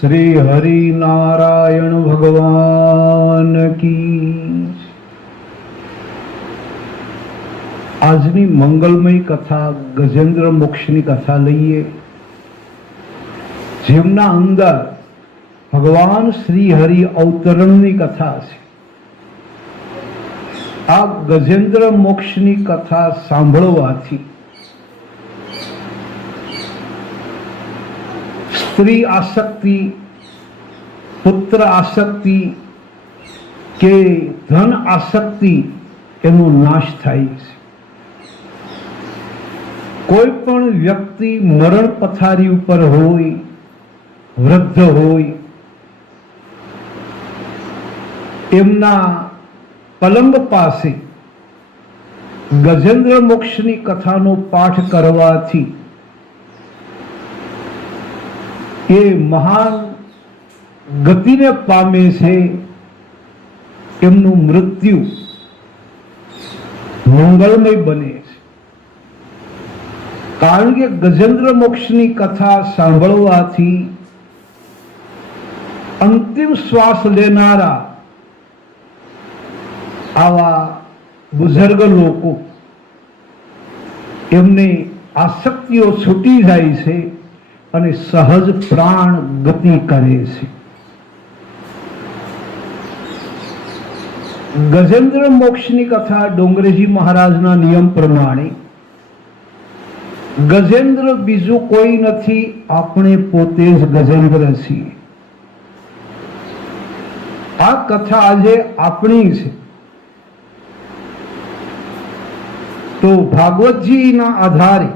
શ્રી હરિ નારાયણ ભગવાન કી. આજની મંગલમય કથા ગજેન્દ્ર મોક્ષની કથા લઈએ, જેમના અંદર ભગવાન શ્રી હરિ અવતરણની કથા છે. આ ગજેન્દ્ર મોક્ષની કથા સાંભળવાથી સ્ત્રી આસક્તિ, પુત્ર આસક્તિ કે ધન આસક્તિ એનો નાશ થાય છે. કોઈ પણ વ્યક્તિ મરણ પથારી ઉપર હોય, વૃદ્ધ હોય, એમના પલંગ પાસે ગજેન્દ્ર મોક્ષની કથાનો પાઠ કરવાથી એ મહાન ગતિને પામે છે. એમનું મૃત્યુ મંગલમય બને છે. કારણ કે ગજેન્દ્ર મોક્ષની કથા સાંભળવાથી અંતિમ શ્વાસ લેનારા આવા બુઝુર્ગ લોકો, એમની આસક્તિઓ છૂટી જાય છે અને સહજ પ્રાણ ગતિ કરે છે. ગજેન્દ્ર મોક્ષની કથા ડોંગરેજી મહારાજના નિયમ પ્રમાણે ગજેન્દ્ર બીજું કોઈ નથી, આપણે પોતે જ ગજેન્દ્ર છીએ. આ કથા આજે આપણી છે. તો ભાગવતજીના આધારે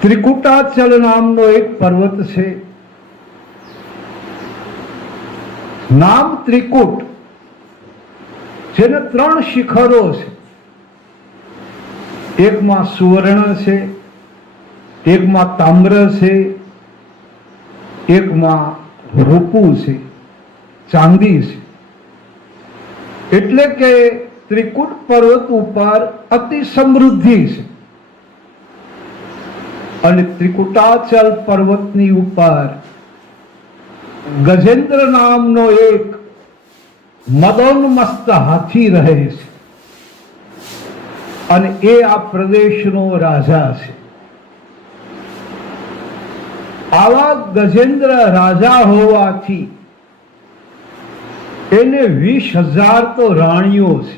ત્રિકુટાચલ નામનો એક પર્વત છે. નામ ત્રિકુટ, જેને 3 શિખરો છે. એકમાં સુવર્ણ છે, એકમાં તામ્ર છે, એકમાં રૂપું છે, ચાંદી છે. એટલે કે ત્રિકુટ પર્વત ઉપર અતિ સમૃદ્ધિ છે. અને ત્રિકુટાચલ પર્વતની ઉપર ગજેન્દ્ર નામનો એક મદોન્મસ્ત હાથી રહે છે. અને એ આ પ્રદેશનો રાજા છે. આવા ગજેન્દ્ર રાજા હોવાથી એને 20,000 તો રાણીઓ છે.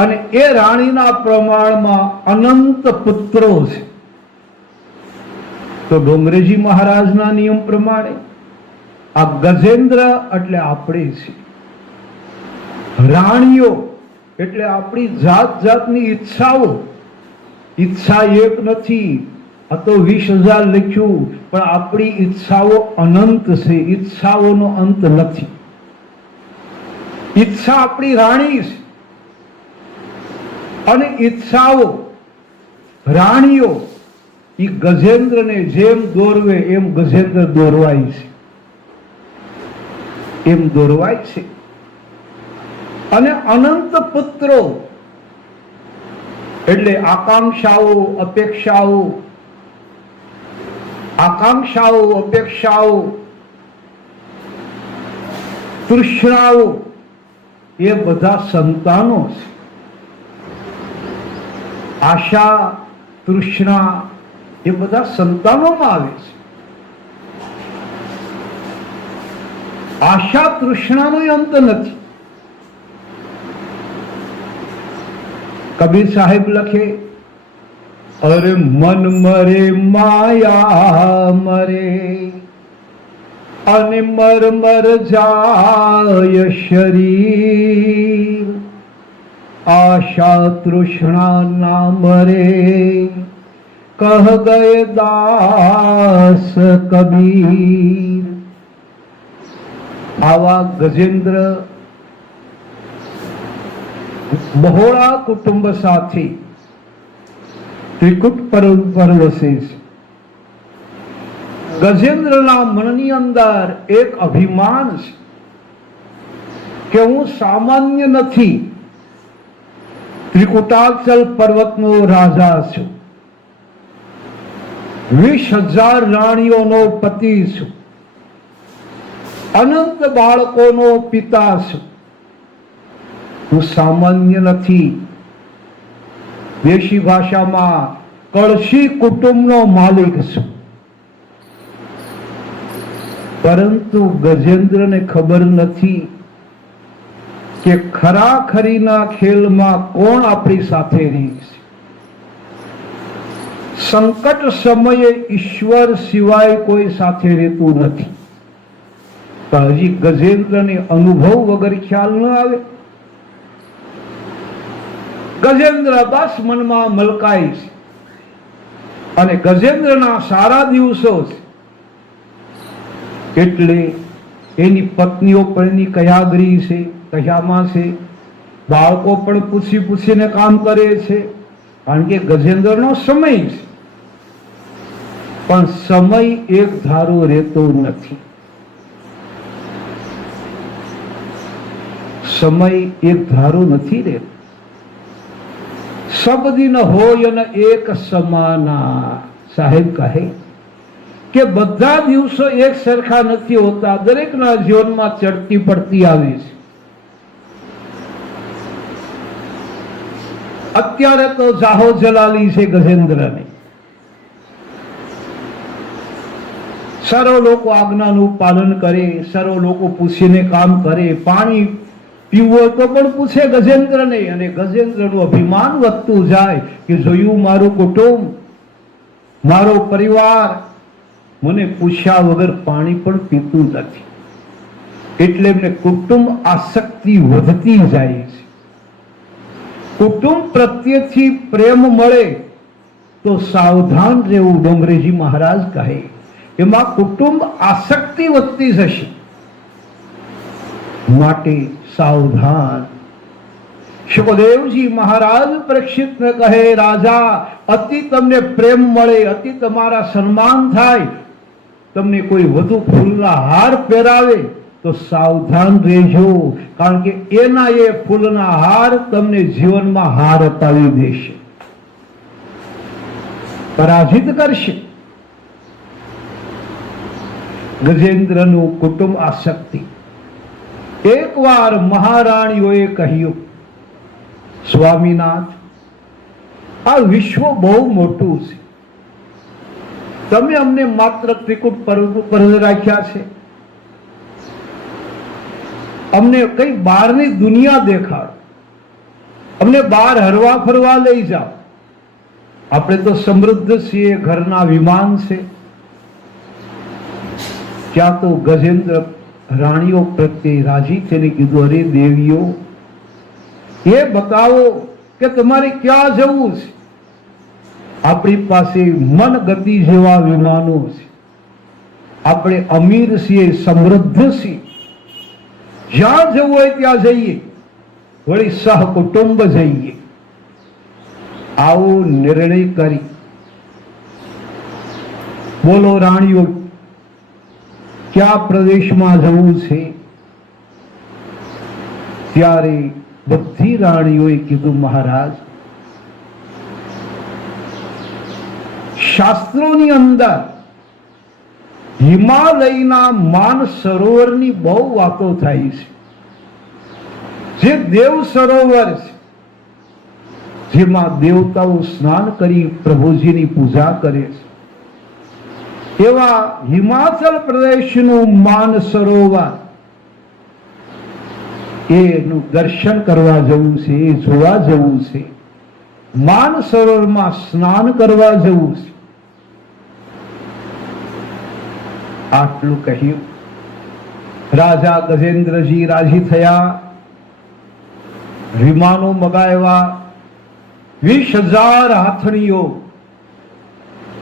અને એ રાણીના પ્રમાણમાં અનંત પુત્રો છે. તો ડોંગરેજી મહારાજના નિયમ પ્રમાણે આ ગજેન્દ્ર એટલે આપણે છે. રાણીઓ એટલે આપણી જાત જાતની ઈચ્છાઓ. ઈચ્છા એક નથી, આ તો 20,000 લખ્યું, પણ આપણી ઈચ્છાઓ અનંત છે. ઈચ્છાઓનો અંત નથી. ઈચ્છા આપણી રાણી છે. અને ઈચ્છાઓ, રાણીઓ, એ ગજેન્દ્રને જેમ દોરવે એમ ગજેન્દ્ર દોરવાય છે. એમ દોરવાય છે. અને અનંત પુત્રો એટલે આકાંક્ષાઓ, અપેક્ષાઓ, આકાંક્ષાઓ, અપેક્ષાઓ, તૃષ્ણાઓ, એ બધા સંતાનો છે. આશા, તૃષ્ણા એ બધા સંતાનોમાં આવે છે. આશા તૃષ્ણાનો અંત નથી. કબીર સાહેબ લખે, અરે મન મરે માયા મરે, અને મર મર જાય શરીર, આશા તૃષ્ણા ના મરે, કહ ગયે દાસ કબીર. આવા ગજેન્દ્ર બહોળા કુટુંબ સાથે ત્રિકુટ પર્વત પર વસે છે. ગજેન્દ્રના મનની અંદર એક અભિમાન છે કે હું સામાન્ય નથી, ત્રિકુટાચલ પર્વતનો રાજા છું. 20,000 રાણીઓનો પતિ છું, અનંત બાળકોનો પિતા છું. હું સામાન્ય નથી. દેશી ભાષામાં કળશી કુટુંબનો માલિક છું. પરંતુ ગજેન્દ્રને ખબર નથી કે ખરાખરીના ખેલમાં કોણ આપણી સાથે રહે છે. સંકટ સમયે ઈશ્વર સિવાય કોઈ સાથે રહેતું નથી. પણ હજી ગજેન્દ્રને અનુભવ વગર ખ્યાલ ન આવે. ગજેન્દ્ર બસ મનમાં મલકાય છે અને ગજેન્દ્રના સારા દિવસો છે. એટલે એની પત્નીઓ પણ એની કયાગરી છે, કયામાં છે. બાળકો પણ પૂછી પૂછીને કામ કરે છે, કારણ કે ગજેન્દ્રનો સમય છે. પણ સમય એક ધારો રહેતો નથી. સમય એક ધારો નથી રહેતો. સબ દિન હોય અને એક સમાના. સાહેબ કહે કે બધા દિવસો એક સરખા નથી હોતા. દરેકના જીવનમાં ચડતી પડતી આવે છે. અત્યારે તો જાહો જલાલી છે ગજેન્દ્રને. સર્વ લોકો આજ્ઞાનું પાલન કરે, સર્વ લોકો પૂછીને કામ કરે. પાણી પીવું તો પણ પૂછે ગજેન્દ્રને. અને ગજેન્દ્રનું અભિમાન વધતું જાય કે જોયું મારું કુટુંબ, મારો પરિવાર મને પૂછ્યા વગર પાણી પણ પીતું નથી. એટલે એમને કુટુંબ આસક્તિ વધતી જાય છે. કુટુંબ પ્રત્યેથી પ્રેમ મળે તો સાવધાન રહેવું. ડોંગરેજી મહારાજ કહે એમાં કુટુંબ આસક્તિ વધતી જશે, માટે સાવધાન. શુકદેવજી મહારાજ પરીક્ષિતને કહે, રાજા અતિ તમને પ્રેમ મળે, અતિ તમારા સન્માન થાય, તમને કોઈ વધુ ફૂલના હાર પહેરાવે તો સાવધાન રહેજો, કારણ કે એના એ ફૂલના હાર તમને જીવનમાં હાર અપાવી દેશે, પરાજિત કરશે. ગજેન્દ્રનું કુટુંબ આસક્તિ. એકવાર મહારાણીઓએ કહ્યું, સ્વામીનાથ, આ વિશ્વ બહુ મોટું છે. તમે અમને માત્ર ત્રિકૂટ પર્વત પર રાખ્યા છે. અમને કઈ બહારની દુનિયા દેખાડો, અમને બહાર હરવા ફરવા લઈ જાઓ. આપણે તો સમૃદ્ધ છીએ, ઘરના વિમાન છે. ત્યાં તો ગજેન્દ્ર રાણીઓ પ્રત્યે રાજી થઈને કીધું, અરે દેવીઓ, એ બતાવો કે તમારે ક્યાં જવું છે. આપણી પાસે મન ગતિ જેવા વિમાનો છે. આપણે અમીર છીએ, સમૃદ્ધ છીએ. જ્યાં જવું હોય ત્યાં જઈએ, વળી સહકુટુંબ જઈએ. આવો નિર્ણય કરી બોલો રાણીઓ, ક્યાં પ્રદેશમાં જવું છે? ત્યારે બધી રાણીઓએ કીધું, મહારાજ, શાસ્ત્રોની અંદર હિમાલયના માન સરોવરની બહુ વાતો થાય છે, જે દેવ સરોવર છે, જેમાં દેવતાઓ સ્નાન કરી પ્રભુજીની પૂજા કરે છે. એવા હિમાચલ પ્રદેશનું માન સરોવર, એનું દર્શન કરવા જવું છે, એ જોવા જવું છે. માન સરોવરમાં સ્નાન કરવા જવું છે. આટલું કહ્યું. રાજા ગજેન્દ્રજી રાજી થયા. વિમાનો મગાવ્યા. 20,000 હાથણીઓ,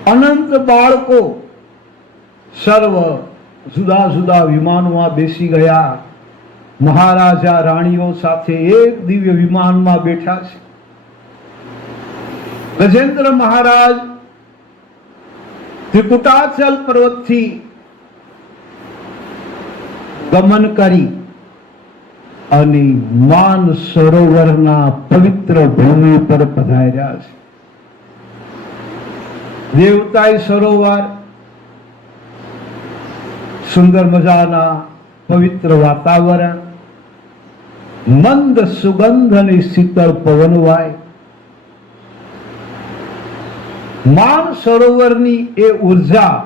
અનંત બાળકો, સર્વ જુદા જુદા વિમાનોમાં બેસી ગયા. મહારાજા રાણીઓ સાથે એક દિવ્ય વિમાનમાં બેઠા છે. ગજેન્દ્ર મહારાજ ત્રિકુટાચલ પર્વતથી ગમન કરી અને માન સરોવરના પવિત્ર ભૂમિ પર પધાર્યા છે. દેવતાય સરોવર, સુંદર મજાના પવિત્ર વાતાવરણ, મંદ સુગંધ અને શીતળ પવન વાય. માન સરોવરની એ ઉર્જા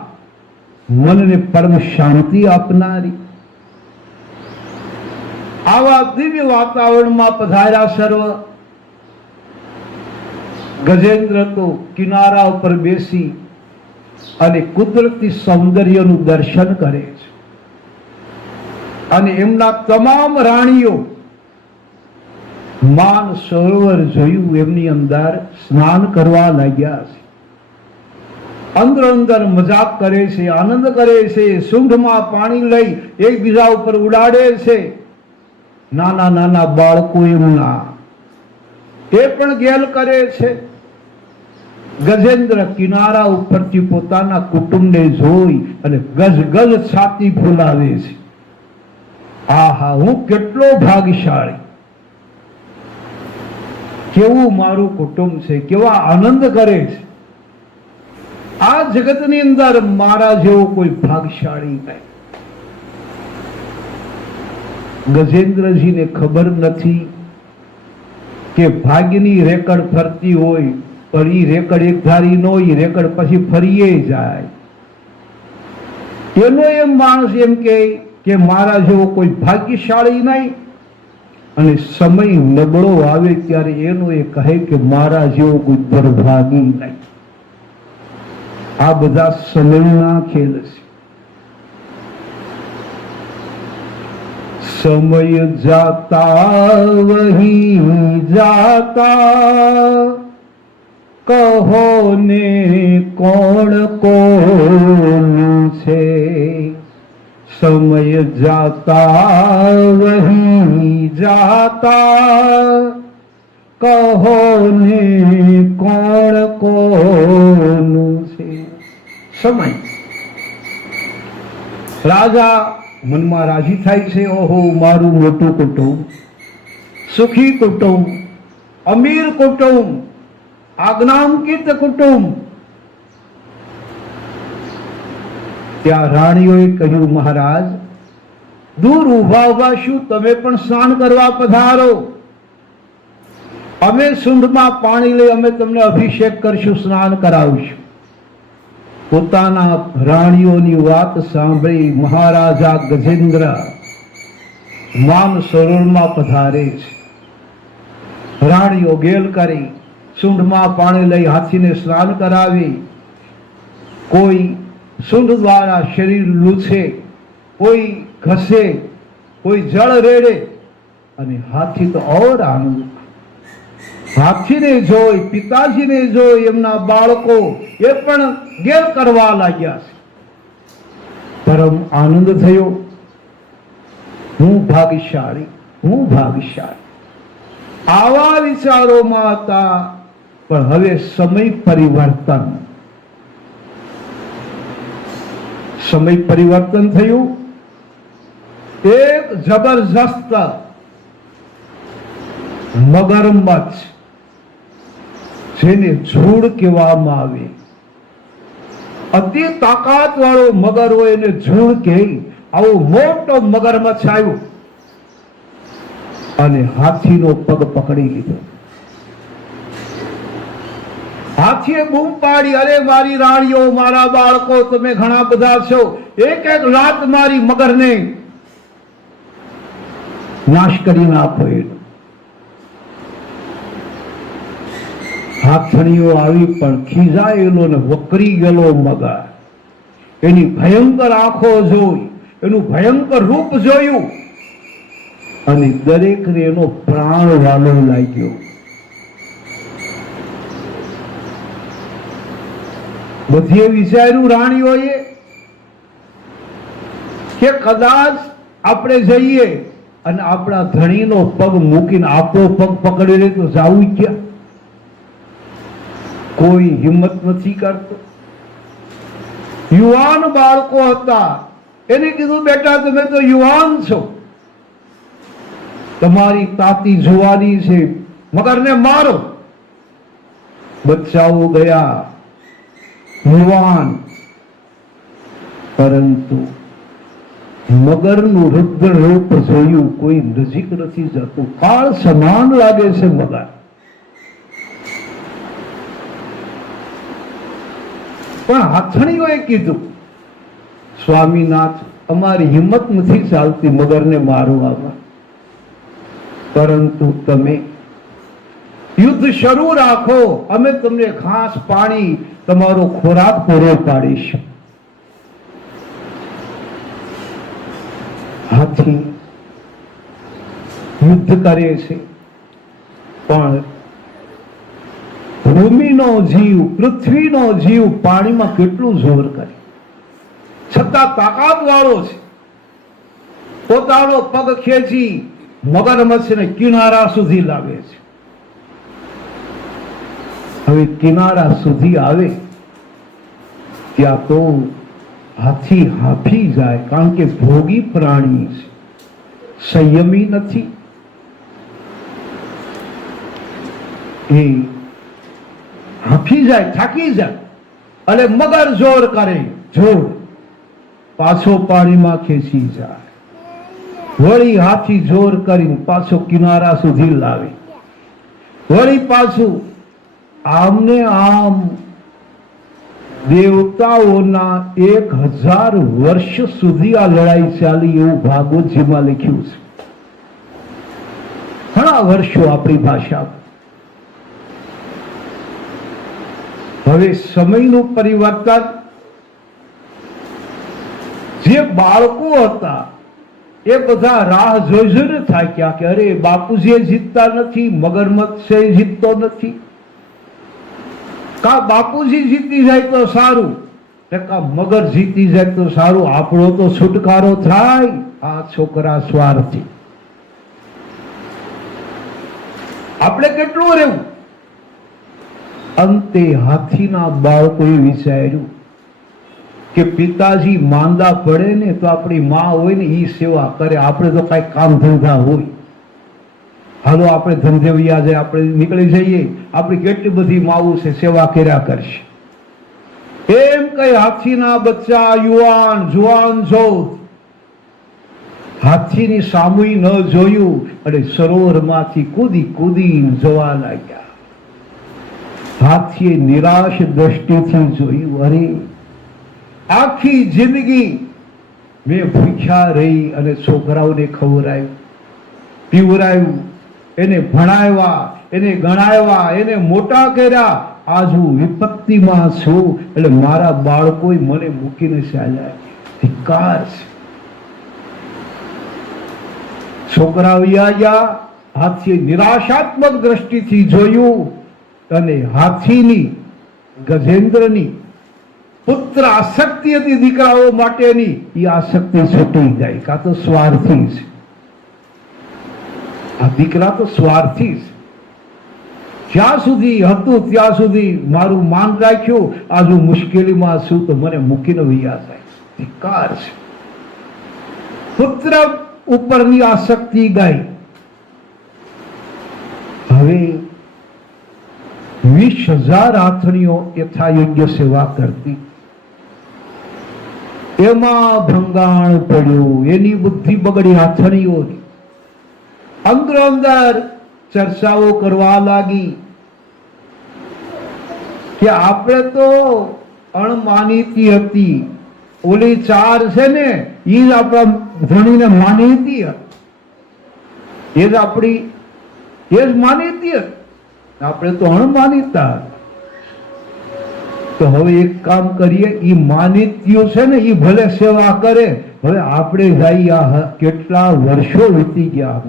મનને પરમ શાંતિ આપનારી. આવા દિવ્ય વાતાવરણમાં પધાર્યા સર્વ. ગજેન્દ્ર તો કિનારા ઉપર બેસી અને કુદરતી સૌંદર્યનું દર્શન કરે છે. અને એમના તમામ રાણીઓ માન સરોવર જોયું એમની અંદર સ્નાન કરવા લાગ્યા છે. અંદર અંદર મજાક કરે છે, આનંદ કરે છે, સૂંઢમાં પાણી લઈ એકબીજા ઉપર ઉડાડે છે. નાના નાના બાળકો એમના એ પણ ગેલ કરે છે. ગજેન્દ્ર કિનારા ઉપરથી પોતાના કુટુંબને જોઈ અને ગજ ગજ છાતી ફૂલાવે છે. આહા, હું કેટલો ભાગ્યશાળી, કેવું મારું કુટુંબ છે, કેવા આનંદ કરે છે. આ જગતની અંદર મારા જેવો કોઈ ભાગ્યશાળી નહીં. ગજેન્દ્રજીને ખબર નથી કે ભાગ્યની રેકડ ફરતી હોય, પણ એ રેકડ એક ધારી ન હોય, રેકડ પછી ફરીએ જાય. એનો એમ માણસ એમ કે મારા જેવો કોઈ ભાગ્યશાળી નહીં, અને સમય નબળો આવે ત્યારે એનો એ કહે કે મારા જેવો કોઈ દુર્ભાગી નહીં. આ બધા સમયના ખેલ છે. સમય જાતા વહી જાતા, કહો ને કોણ કોનું છે. સમય જાતા વહી જાતા, કહો ને કોણ કોનું છે. સમય. રાજા મનમાં રાજી થાય છે, ઓહો મારું મોટું કુટુંબ, સુખી કુટુંબ, અમીર કુટુંબ, આજ્ઞાંકિત કુટુંબ. ત્યાં રાણીઓએ કહ્યું, મહારાજ દૂર ઉભા ઉભા શું તમે પણ સ્નાન કરવા પધારો. અમે સૂંઢમાં પાણી લઈ અમે તમને અભિષેક કરશું, સ્નાન કરાવશું. પોતાના રાણીઓની વાત સાંભળી મહારાજા ગજેન્દ્ર માન સરોવરમાં પધારે છે. રાણીઓ ગેલ કરી, સૂંઢમાં પાણી લઈ હાથીને સ્નાન કરાવી. કોઈ સૂંઢ દ્વારા શરીર લૂછે, કોઈ ઘસે, કોઈ જળ રેડે, અને હાથી તો ઓર આનંદ. હાથીને જોઈ, પિતાજીને જોઈ એમના બાળકો એ પણ ગેલ કરવા લાગ્યા છે. પરમ આનંદ થયો. હું ભાગ્યશાળી, હું ભાગ્યશાળી. આવા વિચારોમાં હતા. પણ હવે સમય પરિવર્તન, સમય પરિવર્તન થયું. એક જબરજસ્ત મગરમચ્છ, જેને ઝૂડ કહેવામાં આવે, અતિ તાકાત વાળો મગર હોય એને ઝૂડ કહે. આવો મોટો મગરમચ્છ આવ્યો અને હાથીનો પગ પકડી લીધો. હાથીએ બૂમ પાડી, અરે મારી રાણીઓ, મારા બાળકો, તમે ઘણા બધા છો, એક એક લાત મારી મગરને નાશ કરી નાખો. એનો હાથણીઓ આવી પણ ખીજાયેલો ને વકરી ગયેલો મગર, એની ભયંકર આંખો જોઈ, એનું ભયંકર રૂપ જોયું, અને દરેકને એનો પ્રાણ વાલો લાગ્યો. બધીએ વિચાર્યું રાણીઓએ કે કદાચ આપણે જઈએ અને આપણા ધણીનો પગ મૂકીને આપણો પગ પકડી લે તો જાવું ક્યાં. કોઈ હિંમત નથી કરતો. યુવાન બાળકો હતા, એને કીધું, બેટા તમે તો યુવાન છો, તમારી તાતી જુવાની છે, મગરને મારો. બચ્ચાઓ ગયા, યુવાન, પરંતુ મગરનું રુદ્ર રૂપ જોયું કોઈ નજીક નથી જતું. કાળ સમાન લાગે છે મગર. પણ હાથણીઓએ કીધું, સ્વામીનાથ, અમારી હિંમત નથી ચાલતી મગરને મારવામાં, પરંતુ તમે યુદ્ધ શરૂ રાખો, અમે તમને ઘાસ પાણી તમારો ખોરાક પૂરો પાડીશું. હાથી યુદ્ધ કરે છે, પણ ભૂમિનો જીવ, પૃથ્વીનો જીવ પાણીમાં કેટલું જોર કરે, છતાં તાકાત વાળો છે. પોતાનો પગ ખેંચી મગરમચ્છને કિનારા સુધી લાવે છે. હવે કિનારા સુધી આવે ત્યાં તો હાથી હાંફી જાય, કારણ કે ભોગી પ્રાણી છે, સંયમી નથી. એ હાંફી જાય, થાકી જાય, અને મગર જોર કરે, જોર પાછો પાણીમાં ખેંચી જાય. વળી હાથી જોર કરીને પાછો કિનારા સુધી લાવે, વળી પાછું આમને આમ દેવતાઓના 1000 વર્ષ સુધી આ લડાઈ ચાલી, એવું ભાગવતજીમાં લખ્યું છે. ઘણા વર્ષો આપણી ભાષામાં. હવે સમયનું પરિવર્તન, જે બાળકો હતા એ બધા રાહ જોઈ જોઈને થાક્યા કે અરે બાપુજી જીતતા નથી, મગરમચ્છ જીતતો નથી. કા બાપુજી જીતી જાય તો સારું, કા મગર જીતી જાય તો સારું, આપણો તો છુટકારો થાય. આ છોકરા સ્વાર્થી. આપણે કેટલું રહેવું? અંતે હાથીના બાળકોએ વિચાર્યું કે પિતાજી માંદા પડે ને તો આપણી માં હોય ને એ સેવા કરે, આપણે તો કઈ કામ ધંધા હોય, હાલો આપણે ધંધે વ્યા જાય, આપણે નીકળી જઈએ, આપણી કેટલી બધી માવું છે, સેવા કર્યા કરશે. એમ કઈ હાથીના બચ્ચા, યુવાન, જુવાન જોત હાથીની સામુઈ ન જોયું અને સરોવરમાંથી કૂદી કૂદી જવા લાગ્યા. હાથીએ નિરાશ દ્રષ્ટિથી જોયું, અરે આખી જિંદગી મેં ભૂખ્યા રહી અને છોકરાઓને ખવડાવ્યું, પીવડાવ્યું, એને ભણાવ્યા, એને ગણાવ્યા, એને મોટા કર્યા. આજ હું વિપત્તિમાં છું એટલે મારા બાળકોએ મને મૂકીને ચાલ્યા. ધિક્કાર છે. છોકરાઓ ગયા, હાથીએ નિરાશાત્મક દ્રષ્ટિથી જોયું અને હાથીની, ગજેન્દ્રની પુત્ર આસક્તિ હતી દીકરાઓ માટેની, એ આસક્તિ છૂટી ગઈ. કાં તો સ્વાર્થી છે આ દીકરા, તો સ્વાર્થી છે. જ્યાં સુધી હતું ત્યાં સુધી મારું માન રાખ્યું, આજ હું મુશ્કેલીમાં છું તો મને મૂકીને વૈયા જાય. ધિક્કાર છે. પુત્ર ઉપરની આસક્તિ ગઈ. હવે 20,000 આથણીઓ યથાયોગ્ય સેવા કરતી, એમાં ભંગાણ પડ્યું, એની બુદ્ધિ બગડી આથણીઓની. અંદરો અંદર ચર્ચાઓ કરવા લાગી કે આપણે તો અણમાનીતી હતી, ઓલી 4 છે ને એ જ આપણા ધણીને માનીતી હતી, એ જ આપણી, એ જ માનીતી હતી, આપણે તો અણમાનીતા. તો હવે એક કામ કરીએ, એ માનીતીઓ છે ને એ ભલે સેવા કરે, હવે આપણે જઈએ. કેટલા વર્ષો વીતી ગયા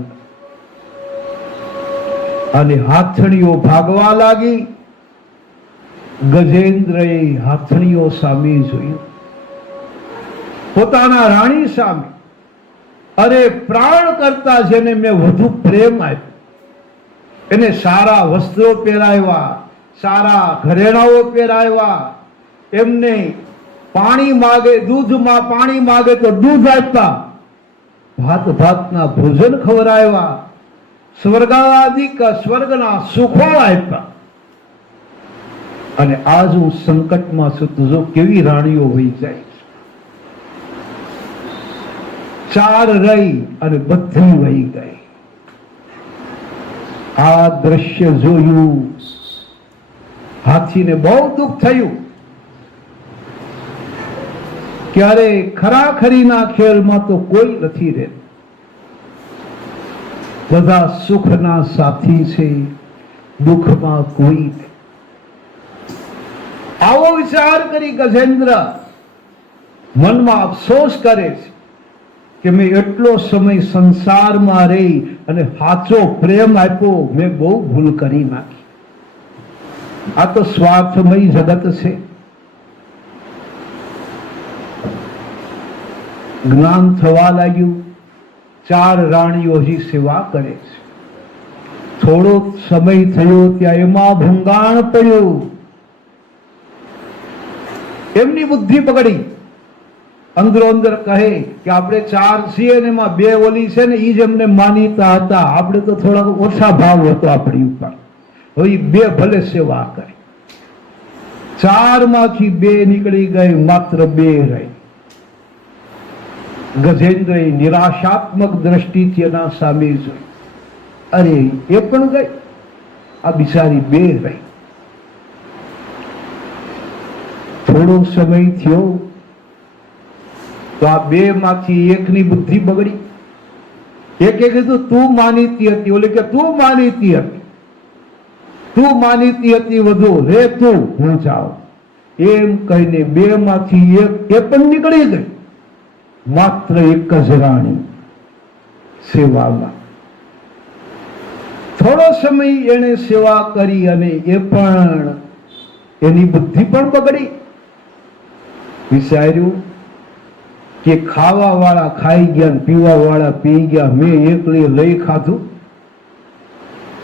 અને હાથણીઓ ભાગવા લાગી. ગજેન્દ્રએ હાથણીઓ સામે જોયું, પોતાના રાણી સામે. અરે પ્રાણ કરતા જેને મેં વધુ પ્રેમ આપ્યો, એને સારા વસ્ત્રો પહેરાવ્યા, સારા ઘરેણાઓ પહેરાવ્યા, એમને પાણી માગે, દૂધમાં પાણી માગે તો દૂધ આપ્યા, ભાત ભાતના ભોજન ખવડાવ્યા, સ્વર્ગાદિક સ્વર્ગના સુખો આપ્યા. અને આજ હું સંકટમાં છું તો જો કેવી રાણીઓ વહી જાય, ચાર રહી અને બધી વહી ગઈ. આ દ્રશ્ય જોયું, હાથીને બહુ દુઃખ થયું. ક્યારે ખરાખરીના ખેલમાં તો કોઈ નથી રહેતું, બધા સુખના સાથી છે, દુઃખમાં કોઈ નહીં. આવો વિચાર કરી ગજેન્દ્ર મનમાં અફસોસ કરે છે કે મેં એટલો સમય સંસારમાં રહી અને સાચો પ્રેમ આપ્યો, મેં બહુ ભૂલ કરી નાખી. આ તો સ્વાર્થમય જગત છે. જ્ઞાન થવા લાગ્યું, ચાર રાણીઓ હજી સેવા કરે છે. થોડો સમય થયો ત્યાં એમાં ભંગાણ પડ્યું, એમની બુદ્ધિ બગડી. અંદરો અંદર કહે કે આપણે ચાર છીએ ને એમાં બે ઓલી છે ને એ જ એમને માનીતા હતા, આપણે તો થોડા ઓછા ભાવ હતો આપણી ઉપર, હવે બે ભલે સેવા કરી. ચાર માંથી બે નીકળી ગઈ, માત્ર બે રહી. ગજેન્દ્ર નિરાશાત્મક દ્રષ્ટિથી એના સામે જોઈ, અરે એ પણ ગઈ, આ બિચારી બે રહી. થોડો સમય થયો તો આ બે માંથી એકની બુદ્ધિ બગડી. એકે કીધું તું માનીતી હતી, ઓલે કે તું માનીતી હતી, તું માનીતી હતી વધુ રે તું, હું જાઉં. એમ કહીને બે માંથી એક એ પણ નીકળી ગઈ, માત્ર એક જ રાણી સેવામાં. થોડો સમય એને સેવા કરી અને એ પણ એની બુદ્ધિ પણ બગડી. વિચાર્યું કે ખાવા વાળા ખાઈ ગયા, પીવા વાળા પી ગયા, મેં એકલી લઈ ખાધું.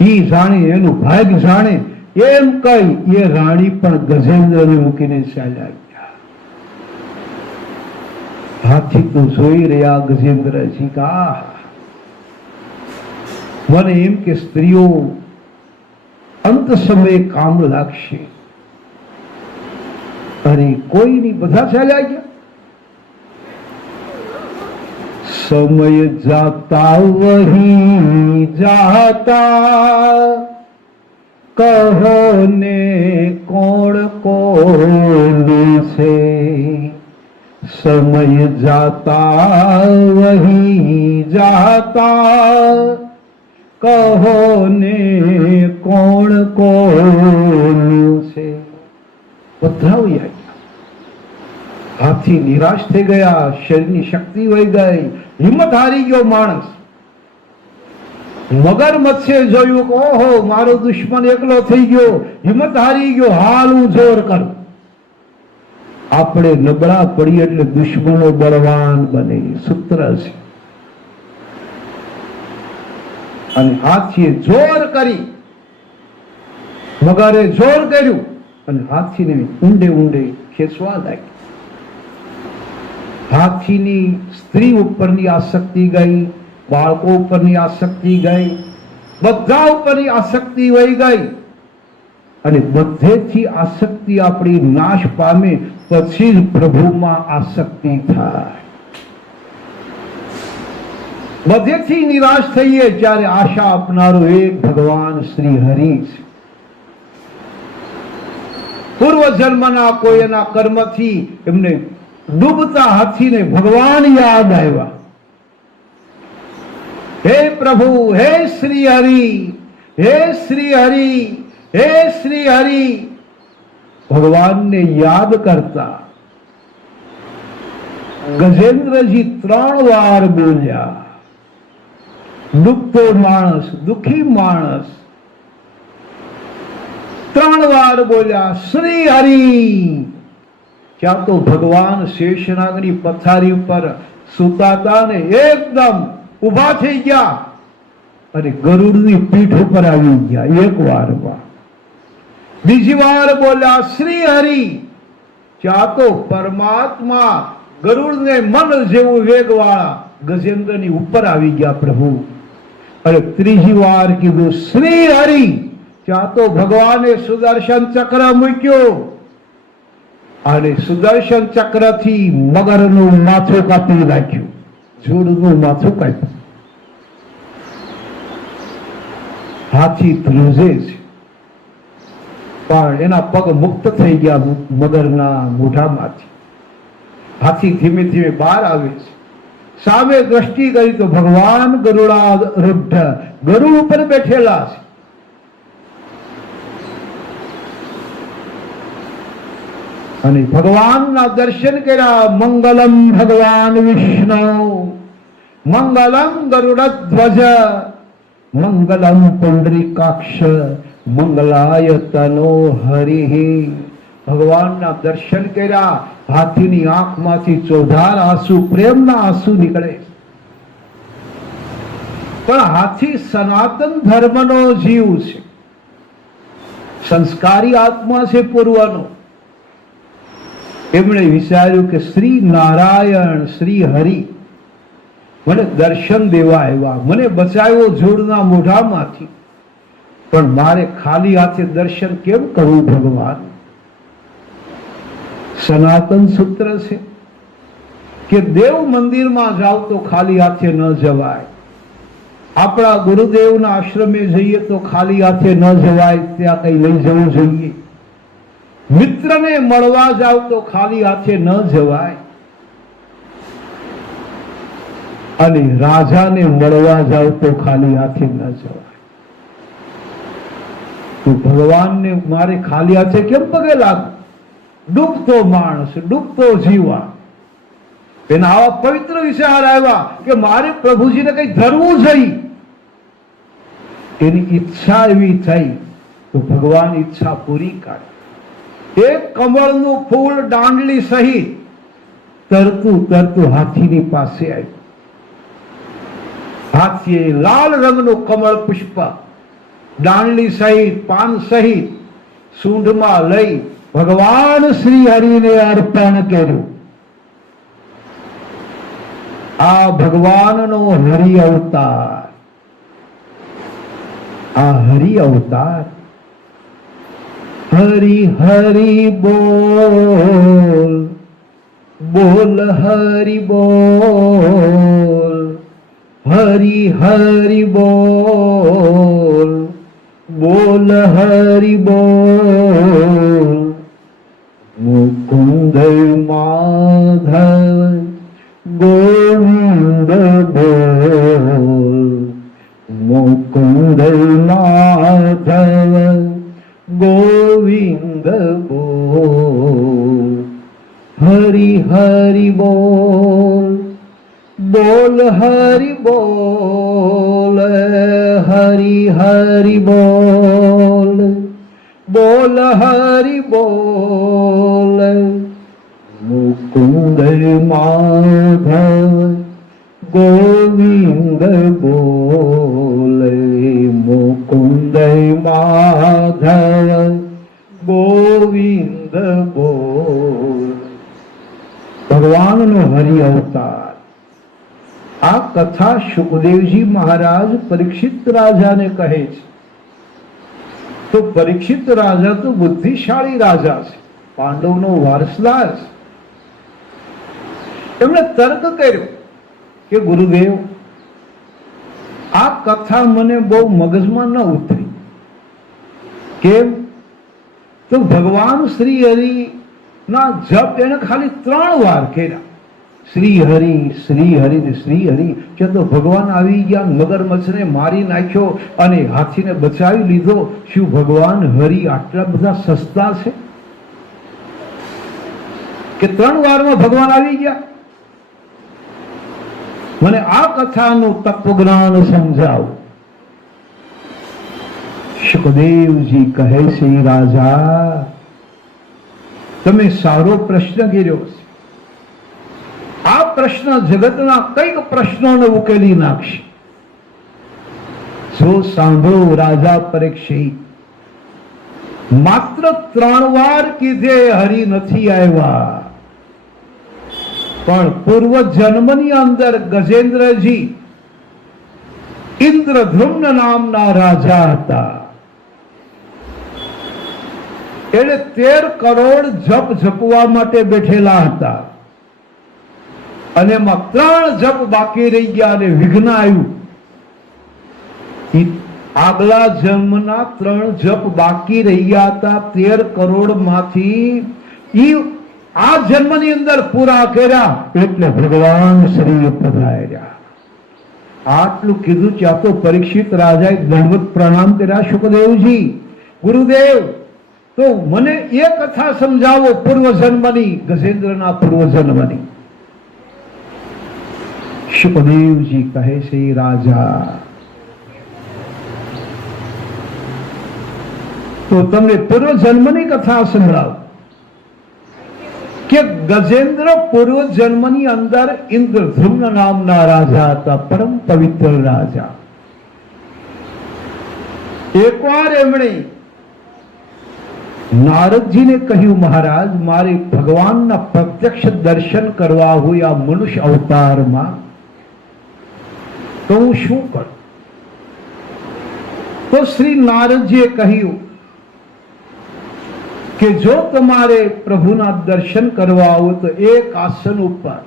ઈ જાણે, એનું ભાગ જાણે. એમ કઈ એ રાણી પણ ગજેન્દ્રને મૂકીને ચાલ્યા ગયા. હાથી તો જોઈ રહ્યા ગજેન્દ્રજી કા, મને એમ કે સ્ત્રીઓ અંત સમયે કામ લાગશે. અરે કોઈ નહીં, બધા ચાલ્યા ગયા. સમય જાતા વહી જાતા, કહો ને કોણ કોણ છે. સમય જાતા વહી જાતા, કહો ને કોણ કોણ છે. પધરાવી આવી. હાથી નિરાશ થઈ ગયા, શરીરની શક્તિ વહી ગઈ, હિંમત હારી ગયો માણસ. મગર મત્સ્ય જોયું કે ઓહો મારો દુશ્મન એકલો થઈ ગયો, હિંમત હારી ગયો, હાલ હું જોર કરું. આપણે નબળા પડીએ એટલે દુશ્મનો બળવાન બને, સૂત્ર છે. અને હાથીએ જોર કરી, મગરે જોર કર્યું અને હાથીને ઊંડે ઊંડે ખેંચવા લાગી. હાથીની સ્ત્રી ઉપરની આસક્તિ ગઈ, બાળકો ઉપરની આસક્તિ ગઈ, બધા ઉપરની આસક્તિ વહી ગઈ. અને બધેથી આસક્તિ આપણી નાશ પામે પછી જ પ્રભુમાં આસક્તિ થાય. બધેથી નિરાશ થઈએ ત્યારે આશા આપનારો એક ભગવાન શ્રી હરિ છે. પૂર્વ જન્મના કોઈ એના કર્મથી એમને ડૂબતા હાથીને ભગવાન યાદ આવ્યા. હે પ્રભુ, હે શ્રી હરિ, હે શ્રી હરિ, હે શ્રી હરિ. ભગવાનને યાદ કરતા ગજેન્દ્રજી 3 વાર બોલ્યા. ડૂબતો માણસ, દુખી માણસ 3 વાર બોલ્યા શ્રી હરિ. ત્યાં તો ભગવાન શેષનાગની પથારી ઉપર સુતાતા ને એકદમ ઉભા થઈ ગયા અને ગરુડની પીઠ ઉપર આવી ગયા. એક વારમાં બીજી વાર બોલ્યા શ્રી હરિ. ત્યાં તો પરમાત્મા ગરુડને મન જેવું વેગવાળા ગજેન્દ્રની ઉપર આવી ગયા પ્રભુ. અને ત્રીજી વાર કીધું શ્રી હરિ. ત્યાં તો ભગવાને સુદર્શન ચક્ર મૂક્યો અને સુદર્શન ચક્રથી મગરનું માથું કાપી નાખ્યું, જોડનું માથું કાપ્યું. હાથી ધ્રુજે છે પણ એના પગ મુક્ત થઈ ગયા મગરના મોઢામાંથી. હાથી ધીમે ધીમે બહાર આવે છે. સામે દ્રષ્ટિ કરી તો ભગવાન ગરુડારૂઢ ગરુડ ઉપર બેઠેલા છે. અને ભગવાનના દર્શન કર્યા. મંગલમ ભગવાન વિષ્ણુ, મંગલમ ગરુડધ્વજ, મંગલમ પુંડરીકાક્ષ, મંગલાય તનો હરિ. ભગવાનના દર્શન કર્યા. હાથીની આંખમાંથી ચોધાર આંસુ, પ્રેમના આંસુ નીકળે. પણ હાથી સનાતન ધર્મનો જીવ છે, સંસ્કારી આત્મા છે પૂર્વનો. એમણે વિચાર્યું કે શ્રી નારાયણ, શ્રી હરિ મને દર્શન દેવા આવ્યા, મને બચાવ્યો જોડના મોઢામાંથી, પણ મારે ખાલી હાથે દર્શન કેમ કરવું ભગવાન? સનાતન સૂત્ર છે કે દેવ મંદિરમાં જાવ તો ખાલી હાથે ન જવાય. આપણા ગુરુદેવના આશ્રમે જઈએ તો ખાલી હાથે ન જવાય, ત્યાં કઈ લઈ જવું જોઈએ. મિત્રને મળવા જાવ તો ખાલી હાથે ન જવાય, અને રાજાને મળવા જાવ તો ખાલી હાથે ન જવાય. તો ભગવાનને મારે ખાલી હાથે કેમ પગે લાગુ? ડૂબતો માણસ, ડૂબતો જીવા. એના આવા પવિત્ર વિચાર આવ્યા કે મારે પ્રભુજીને કઈ ધરવું જોઈએ. એની ઈચ્છા એવી થઈ તો ભગવાન ઈચ્છા પૂરી કરે. એક કમળનું ફૂલ દાંડલી સહિત તરતું તરતું હાથીની પાસે આવ્યું. હાથીએ લાલ રંગનું કમળ પુષ્પ દાંડલી સહિત, પાન સહિત સૂંઢમાં લઈ ભગવાન શ્રી હરિને અર્પણ કર્યું. આ ભગવાનનો હરિ અવતાર, આ હરિ અવતાર. હરિ હરિ બોલ, બોલ હરિ બોલ, હરિ હરિ બોલ, બોલ હરિ બોલ. મુકુંદ માધવ ગોવિંદ બોલ, મુકુંદ માધવ ગોવિંદ બોલ. હરિ હરિ બોલ, બોલ હરિ બોલ, હરિ હરિ બોલ, બોલ હરિ બોલ. મુકુંદ માધવ ગોવિંદ બોલ, મુકુંદ માધવ ગોવિંદ બોલ. ભગવાનનો હરિ અવતાર. આ કથા સુખદેવજી મહારાજ પરીક્ષિત રાજાને કહે છે. તો પરીક્ષિત રાજા તો બુદ્ધિશાળી રાજા છે, પાંડવનો વારસદાર છે. એમણે તર્ક કર્યો કે ગુરુદેવ, આ કથા મને બહુ મગજમાં ન ઉતરી. કેમ? તો ભગવાન શ્રી હરિ ના જપ એને ખાલી 3 વાર કર્યા. શ્રી હરિ, શ્રી હરિ ને શ્રી હરિ. કે તો ભગવાન આવી ગયા, મગરમચ્છને મારી નાખ્યો અને હાથીને બચાવી લીધો. શું ભગવાન હરિ આટલા બધા સસ્તા છે કે 3 વારમાં ભગવાન આવી ગયા? મને આ કથાનું તત્વજ્ઞાન સમજાવો. સુખદેવજી કહે છે, રાજા તમે સારો પ્રશ્ન કર્યો છે. આ પ્રશ્ન જગતના કઈક પ્રશ્નોને ઉકેલી નાખશે. જો સાંભળો રાજા પરીક્ષિત, માત્ર 3 વાર કીધે હરિ નથી આવ્યા, પણ પૂર્વ જન્મની અંદર ગજેન્દ્રજી ઇન્દ્રધ્રુમ્ન નામના રાજા હતા. એટલે 13 કરોડ જપ જપવા માટે બેઠેલા હતા અને એમાં 3 જપ બાકી રહી ગયા અને વિઘ્ન આવ્યું. આગલા જન્મના 3 જપ બાકી રહી ગયા હતા 13 કરોડ માંથી આ જન્મની અંદર પૂરા કર્યા એટલે ભગવાન શ્રી પધાર્યા. આટલું કીધું ત્યાં તો પરીક્ષિત રાજાએ દંડવત પ્રણામ કર્યા. સુખદેવજી, ગુરુદેવ, તો મને એ કથા સમજાવો પૂર્વજન્મની, ગજેન્દ્રના પૂર્વજન્મની. સુખદેવજી કહે છે, રાજા, તો તમને પૂર્વજન્મની કથા સંભળાવ કે ગજેન્દ્ર પૂર્વજન્મની અંદર ઇન્દ્રધ્યુમ્ન નામના રાજા હતા, પરમ પવિત્ર રાજા. એકવાર એમણે નારદજીને કહ્યું, મહારાજ, મારે ભગવાનના પ્રત્યક્ષ દર્શન કરવા હોય આ મનુષ્ય અવતારમાં, તો હું શું કરું? તો શ્રી નારદજીએ કહ્યું કે જો તમારે પ્રભુના દર્શન કરવા હોય તો એક આસન ઉપર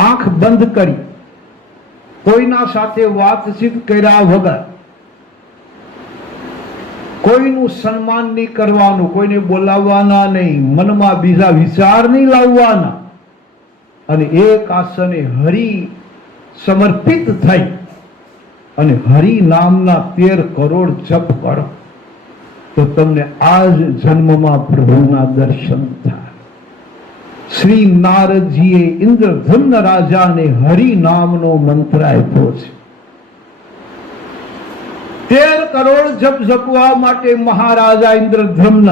આંખ બંધ કરી કોઈના સાથે વાતચીત કર્યા વગર, કોઈનું સન્માન નહીં કરવાનું, કોઈને બોલાવવાના નહીં, મનમાં બીજા વિચાર નહીં લાવવાના, અને એક આસને હરિ સમર્પિત થઈ અને હરિ નામના 13 કરોડ જપ કરો તો તમને આ જ જન્મમાં પ્રભુના દર્શન થાય. શ્રી નારદજીએ ઇન્દ્રધ્યુમ્ન રાજાને હરિ નામનો મંત્ર આપ્યો છે. 13 કરોડ જપ જપવા માટે મહારાજા ઇન્દ્રધ્યુમ્ન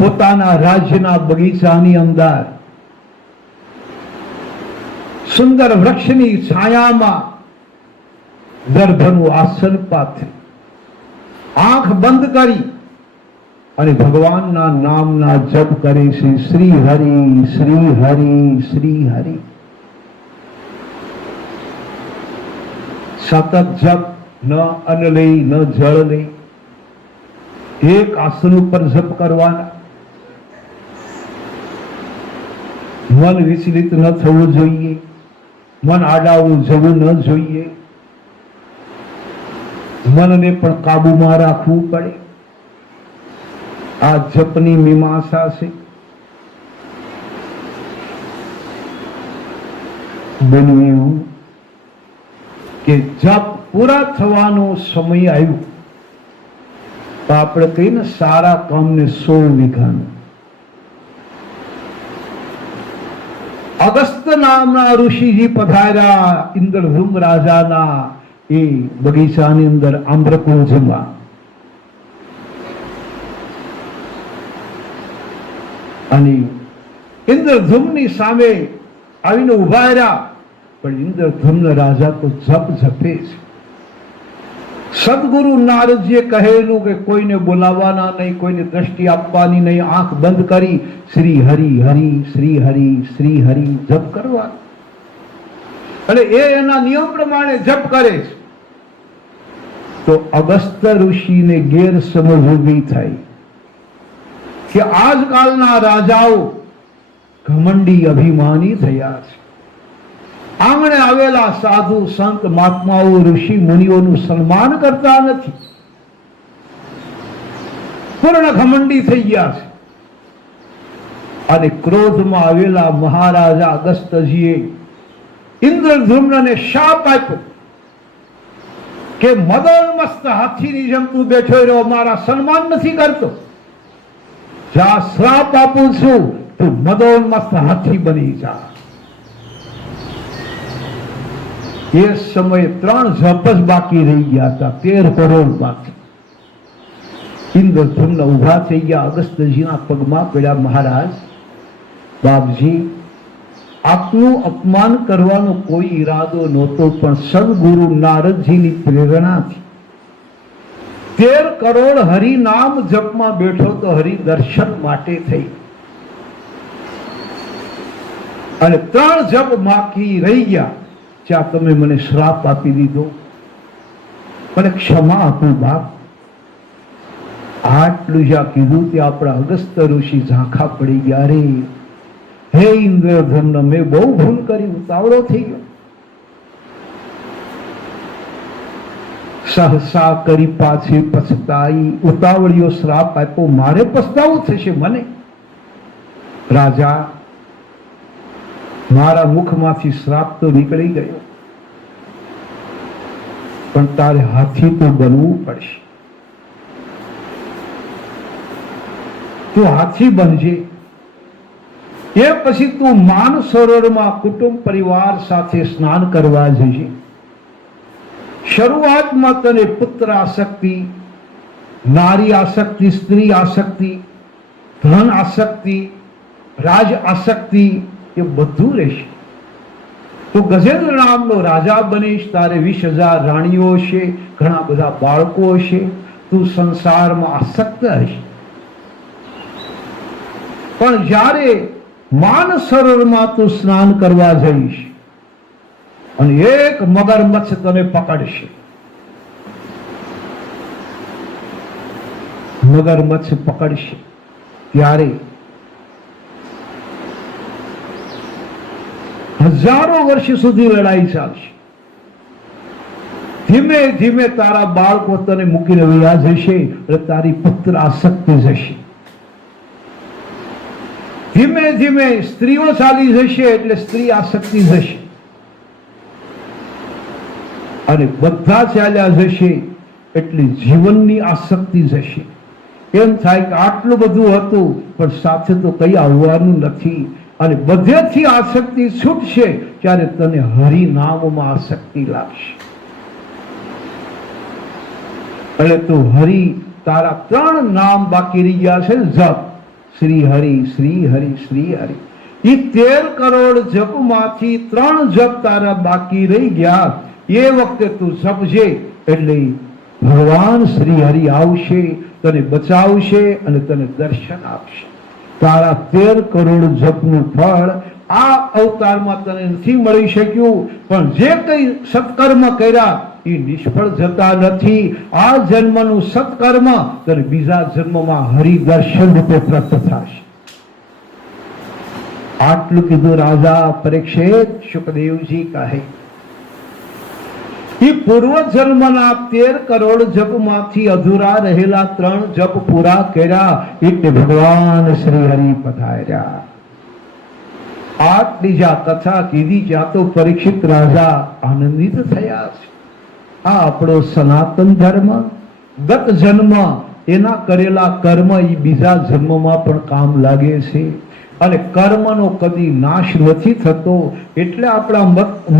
પોતાના રાજ્યના બગીચાની અંદર સુંદર વૃક્ષની છાયામાં દર્ભનું આસન પાથરી આંખ બંધ કરી અને ભગવાનના નામના જપ કરે છે. શ્રી હરિ, શ્રી હરિ, શ્રી હરિ. સતત જપ, ન અન્ન લઈ, ન જળ લઈ, એક આસન ઉપર જપ કરવાના. મન વિચલિત ન થવું જોઈએ, મન આડાવું જવું ન જોઈએ, મનને પણ કાબુમાં રાખવું પડે. આ જપની મીમાંસા છે. બન્યું કે જપ પૂરા થવાનો સમય આવ્યો તો આપણે કહીએ ને, સારા કામને 100 વિઘાનું. અગસ્ત નામના ઋષિજી પધાર્યા ઇન્દ્રધ્યુમ્ન રાજાના એ બગીચાની અંદર આમ્રકુંજમાં. અને ઇન્દ્રધ્યુમ્નની સામે આવીને ઉભા રહ્યા, પણ ઇન્દ્રધ્યુમ્ન રાજા તો જપ જપે છે. સદગુરુ નારદજીએ કહેલું કે કોઈને બોલાવવાના નહીં, કોઈને દ્રષ્ટિ આપવાની નહીં, આંખ બંધ કરી શ્રી હરિ, હરિ, શ્રી હરિ, શ્રી હરિ જપ કરવા. અને એ એના નિયમ પ્રમાણે જપ કરે છે. તો અગસ્ત ઋષિને ગેરસમજ ઊભી થઈ કે આજકાલના રાજાઓ ઘમંડી અભિમાની થયા છે. આંગણે આવેલા સાધુ સંત મહાત્માઓ ઋષિ મુનિઓનું સન્માન કરતા નથી, પૂર્ણ ઘમંડી થઈ ગયા છે. અને ક્રોધમાં આવેલા મહારાજા અગસ્તજીએ ઇન્દ્રધ્યુમ્નને શાપ આપ્યો કે મદોન્મસ્ત હાથીની જેમ તું બેઠો રહ્યો, મારા સન્માન નથી કરતો. જા, શ્રાપ આપું છું, તું મદોન્મસ્ત હાથી બની જા. એ સમયે 3 જપ જ બાકી રહી ગયા હતા, 13 કરોડ બાકી. ઇન્દ્રધ્યુમ્ન ઉભા થઈ ગયા, અગસ્ત્યજીના પગમાં પડ્યા. મહારાજ, બાપજી, આપનું અપમાન કરવાનો કોઈ ઈરાદો નહોતો, પણ સદગુરુ નારદજીની પ્રેરણાથી 13 કરોડ હરિનામ જપમાં બેઠો તો હરિ દર્શન માટે થઈ, અને 3 જપ બાકી રહી ગયા. ત્યાં તમે મને શ્રાપ આપી દીધો, મને ક્ષમા આપો બાપ. આટલું જ્યાં કીધું ત્યાં આપણા અગસ્ત્ય ઋષિ ઝાંખા પડી ગયા. રે હે ઇન્દ્રધન, મેં બહુ ભૂલ કરી, ઉતાવળો થઈ ગયો. સહસા કરી પાછી પછતાઈ, ઉતાવળીયો શ્રાપ આપ્યો, મારે પછતાવું થશે મને. રાજા, મારા મુખમાંથી શ્રાપ તો નીકળી ગયો, પણ તારે હાથી તો બનવું પડશે. તું હાથી બનજે. એ પછી તું માન સરોવરમાં કુટુંબ પરિવાર સાથે સ્નાન કરવા જજે. શરૂઆતમાં તને પુત્ર આસક્તિ, નારી આસક્તિ, સ્ત્રી આસક્તિ, ધન આસક્તિ, રાજ આસક્તિ એ બધું રહેશે. તું ગજેન્દ્ર નામનો રાજા બનીશ, તારે 20,000 રાણીઓ હશે, ઘણા બધા બાળકો હશે, તું સંસારમાં આસક્ત હશે. પણ જ્યારે માન સરોવરમાં તું સ્નાન કરવા જઈશ અને એક મગરમચ્છ તને પકડશે, મગરમચ્છ પકડશે, ત્યારે હજારો વર્ષ સુધી લડાઈ ચાલશે. ધીમે ધીમે તારા બાળકો તને મૂકીને વયા જશે એટલે તારી પુત્ર આસક્તિ જશે. ધીમે ધીમે સ્ત્રીઓ ચાલી જશે એટલે સ્ત્રી આસક્તિ જશે, અને બધા ચાલ્યા જશે એટલે જીવનની આસક્તિ જશે. એમ થાય કે આટલું બધું હતું પણ સાથે તો કઈ આવવાનું નથી. અને બધેથી આસક્તિ છૂટશે ત્યારે તને હરિનામમાં આસક્તિ લાગશે. એટલે તું હરિ, તારા 3 નામ બાકી રહી ગયા છે જપ. શ્રી હરિ, શ્રી હરિ, શ્રી હરિ. એ 13 કરોડ જપમાંથી 3 જપ તારા બાકી રહી ગયા. એ વખતે તું જપજે એટલે ભગવાન શ્રી હરિ આવશે, તને બચાવશે અને તને દર્શન આપશે. તારા 13 કરોડ જપનું ફળ આ અવતારમાં તને નથી મળી શક્યું, પણ જે કઈ સત્કર્મ કર્યા એ નિષ્ફળ જતા નથી. આ જન્મનું સત્કર્મ તને બીજા જન્મમાં હરિદર્શન રૂપે પ્રાપ્ત થશે. આટલું કીધું રાજા પરીક્ષિત. શુકદેવજી કહે, એ પૂર્વ જન્મના 13 કરોડ જપમાંથી અધૂરા રહેલા 3 જપ પૂરા કર્યા એટલે ભગવાન શ્રી હરિ પધાર્યા. આટલી જા કથા કીધી જ્યાં તો પરીક્ષિત રાજા આનંદિત થયા છે. આ આપણો સનાતન ધર્મ, ગત જન્મ એના કરેલા કર્મ એ બીજા જન્મમાં પણ કામ લાગે છે, અને કર્મનો કદી નાશ નથી થતો. એટલે આપણા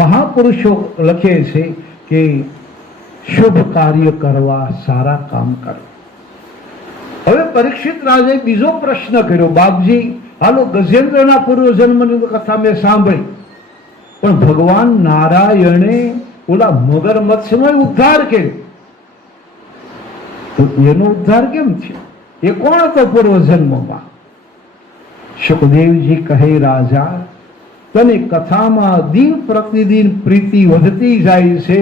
મહાપુરુષો લખે છે કે શુભ કાર્ય કરવા, સારા કામ કરવા. હવે પરીક્ષિત રાજાએ બીજો પ્રશ્ન કર્યો, બાપજી હાલો ગજેન્દ્રના પૂર્વજન્મની કથા મેં સાંભળી, પણ ભગવાન નારાયણે ઓલા મગરમચ્છનો ઉદ્ધાર કર્યો, તો એનો ઉદ્ધાર કેમ થયો? એ કોણ હતો પૂર્વજન્મમાં? શુકદેવજી કહે, રાજા તને કથામાં દિન પ્રતિદિન પ્રીતિ વધતી જાય છે,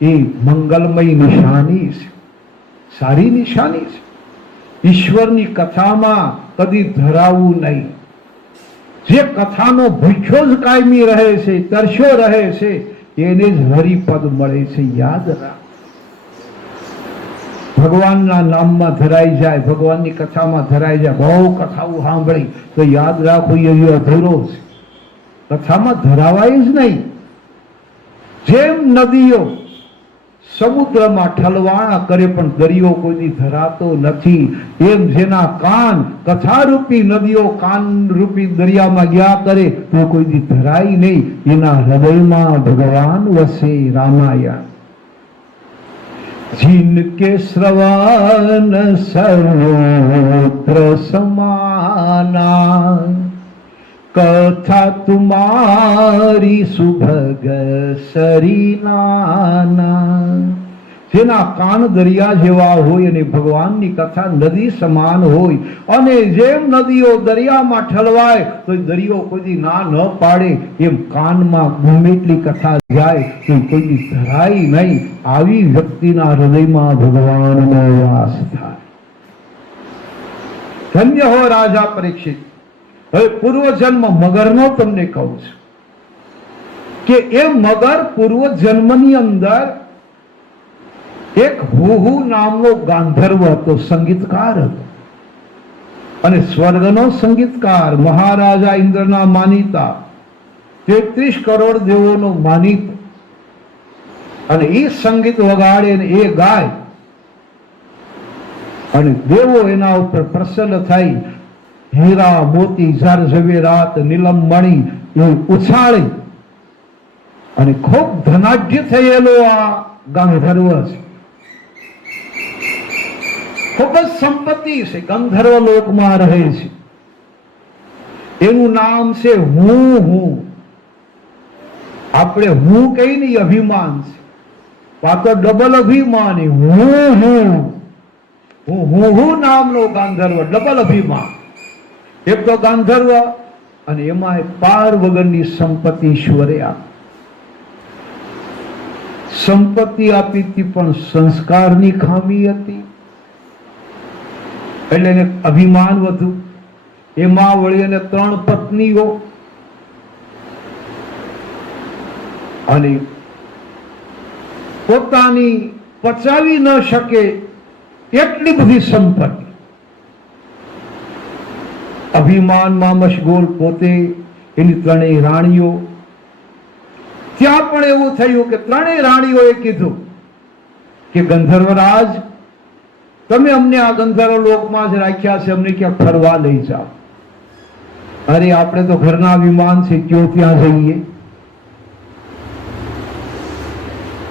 એ મંગલમય નિશાની છે, સારી નિશાની છે. ઈશ્વરની કથામાં કદી ધરાવવું નહીં. જે કથાનો ભૂખ્યો જ કાયમી રહે છે, તરસ્યો રહે છે, એને જ હરિપદ મળે છે. યાદ રાખ. ભગવાનના નામમાં ધરાઈ જાય, ભગવાનની કથામાં ધરાઈ જાય. બહુ કથાઓ સાંભળી તો યાદ રાખો એ અધૂરો છે. કથામાં ધરાવાય જ નહીં. જેમ નદીઓ સમુદ્રમાં ઠલવાણા કરે પણ દરિયો કોઈની ધરાતો નથી, એમ જેના કાન કથારૂપી નદીઓ કાન રૂપી દરિયામાં ગયા કરે તો કોઈની ધરાય નહીં. એના હૃદયમાં ભગવાન વસે. રામાયણ. जिनके श्रवण सर्वत्र समाना, कथा तुम्हारी सुभग सरीनाना. જેના કાન દરિયા જેવા હોય અને ભગવાનની કથા નદી સમાન હોય, અને જેમ નદીઓ દરિયામાં ઠલવાય તો દરિયો કોઈ ના ન પાડે, એમ કાનમાં ગમે એટલી કથા જાય તો કોઈ ધરાય નહીં. આવી વ્યક્તિના હૃદયમાં ભગવાનનો વાસ થાય. ધન્ય હો રાજા પરીક્ષિત. હવે પૂર્વજન્મ મગરનો તમને કહું છું કે એ મગર પૂર્વજન્મની અંદર એક હુહુ નામનો ગાંધર્વ હતો, સંગીતકાર હતો, અને સ્વર્ગનો સંગીતકાર, મહારાજા ઇન્દ્રના માનીતા, 33 કરોડ દેવોનો માનીત. અને એ સંગીત વગાડે ને એ ગાય અને દેવો એના ઉપર પ્રસન્ન થઈ હીરા મોતી ઝર ઝવેરાત નીલમ મણી એ ઉછાળી અને ખૂબ ધનાઢ્ય થયેલો આ ગાંધર્વ છે. ખૂબ જ સંપત્તિ છે, ગંધર્વ લોકમાં રહે છે. એનું નામ છે હું. આપણે હું કઈ નહીં, અભિમાન છે. આ તો ડબલ અભિમાન. હું નામનો ગાંધર્વ, ડબલ અભિમાન. એક તો ગાંધર્વ અને એમાં પાર વગરની સંપત્તિ ઈશ્વરે આપી. સંપત્તિ આપી હતી પણ સંસ્કારની ખામી હતી એટલે એને અભિમાન વધુ. એમાં વળી એને 3 પત્નીઓ અને પોતાની પચાવી ન શકે એટલી બધી સંપત્તિ. અભિમાનમાં મશગુલ પોતે, એની 3 રાણીઓ. ત્યાં પણ એવું થયું કે 3 રાણીઓએ કીધું કે ગંધર્વરાજ, તમે અમને આ ગંધર્વ લોકમાં જ રાખ્યા છે, અમને ક્યાંક ફરવા લઈ જાઓ. અરે આપણે તો ઘરના વિમાન છે, ક્યો ત્યાં જઈએ?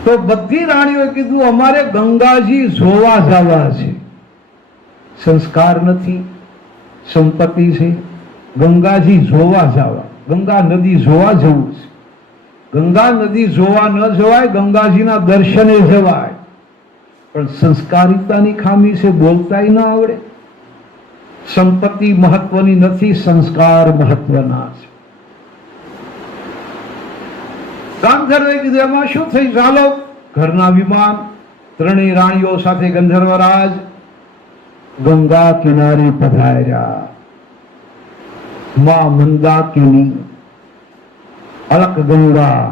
તો બધી રાણીઓએ કીધું અમારે ગંગાજી જોવા જવા છે. સંસ્કાર નથી, સંપત્તિ છે, ગંગાજી જોવા જવા, ગંગા નદી જોવા જવું છે. ગંગા નદી જોવા ન જવાય, ગંગાજીના દર્શને જવાય, પણ સંસ્કારિતાની ખામી છે, બોલતાય ના આવડે. સંપત્તિ મહત્વની નથી, સંસ્કાર મહત્વના છે. ગાંધર્વે કીધું એમાં શું થઈ, ચાલો ઘરના વિમાન, 3 રાણીઓ સાથે ગંધર્વરાજ ગંગા કિનારે પધાર્યા. માં મંદાકિની, અલક ગંગા,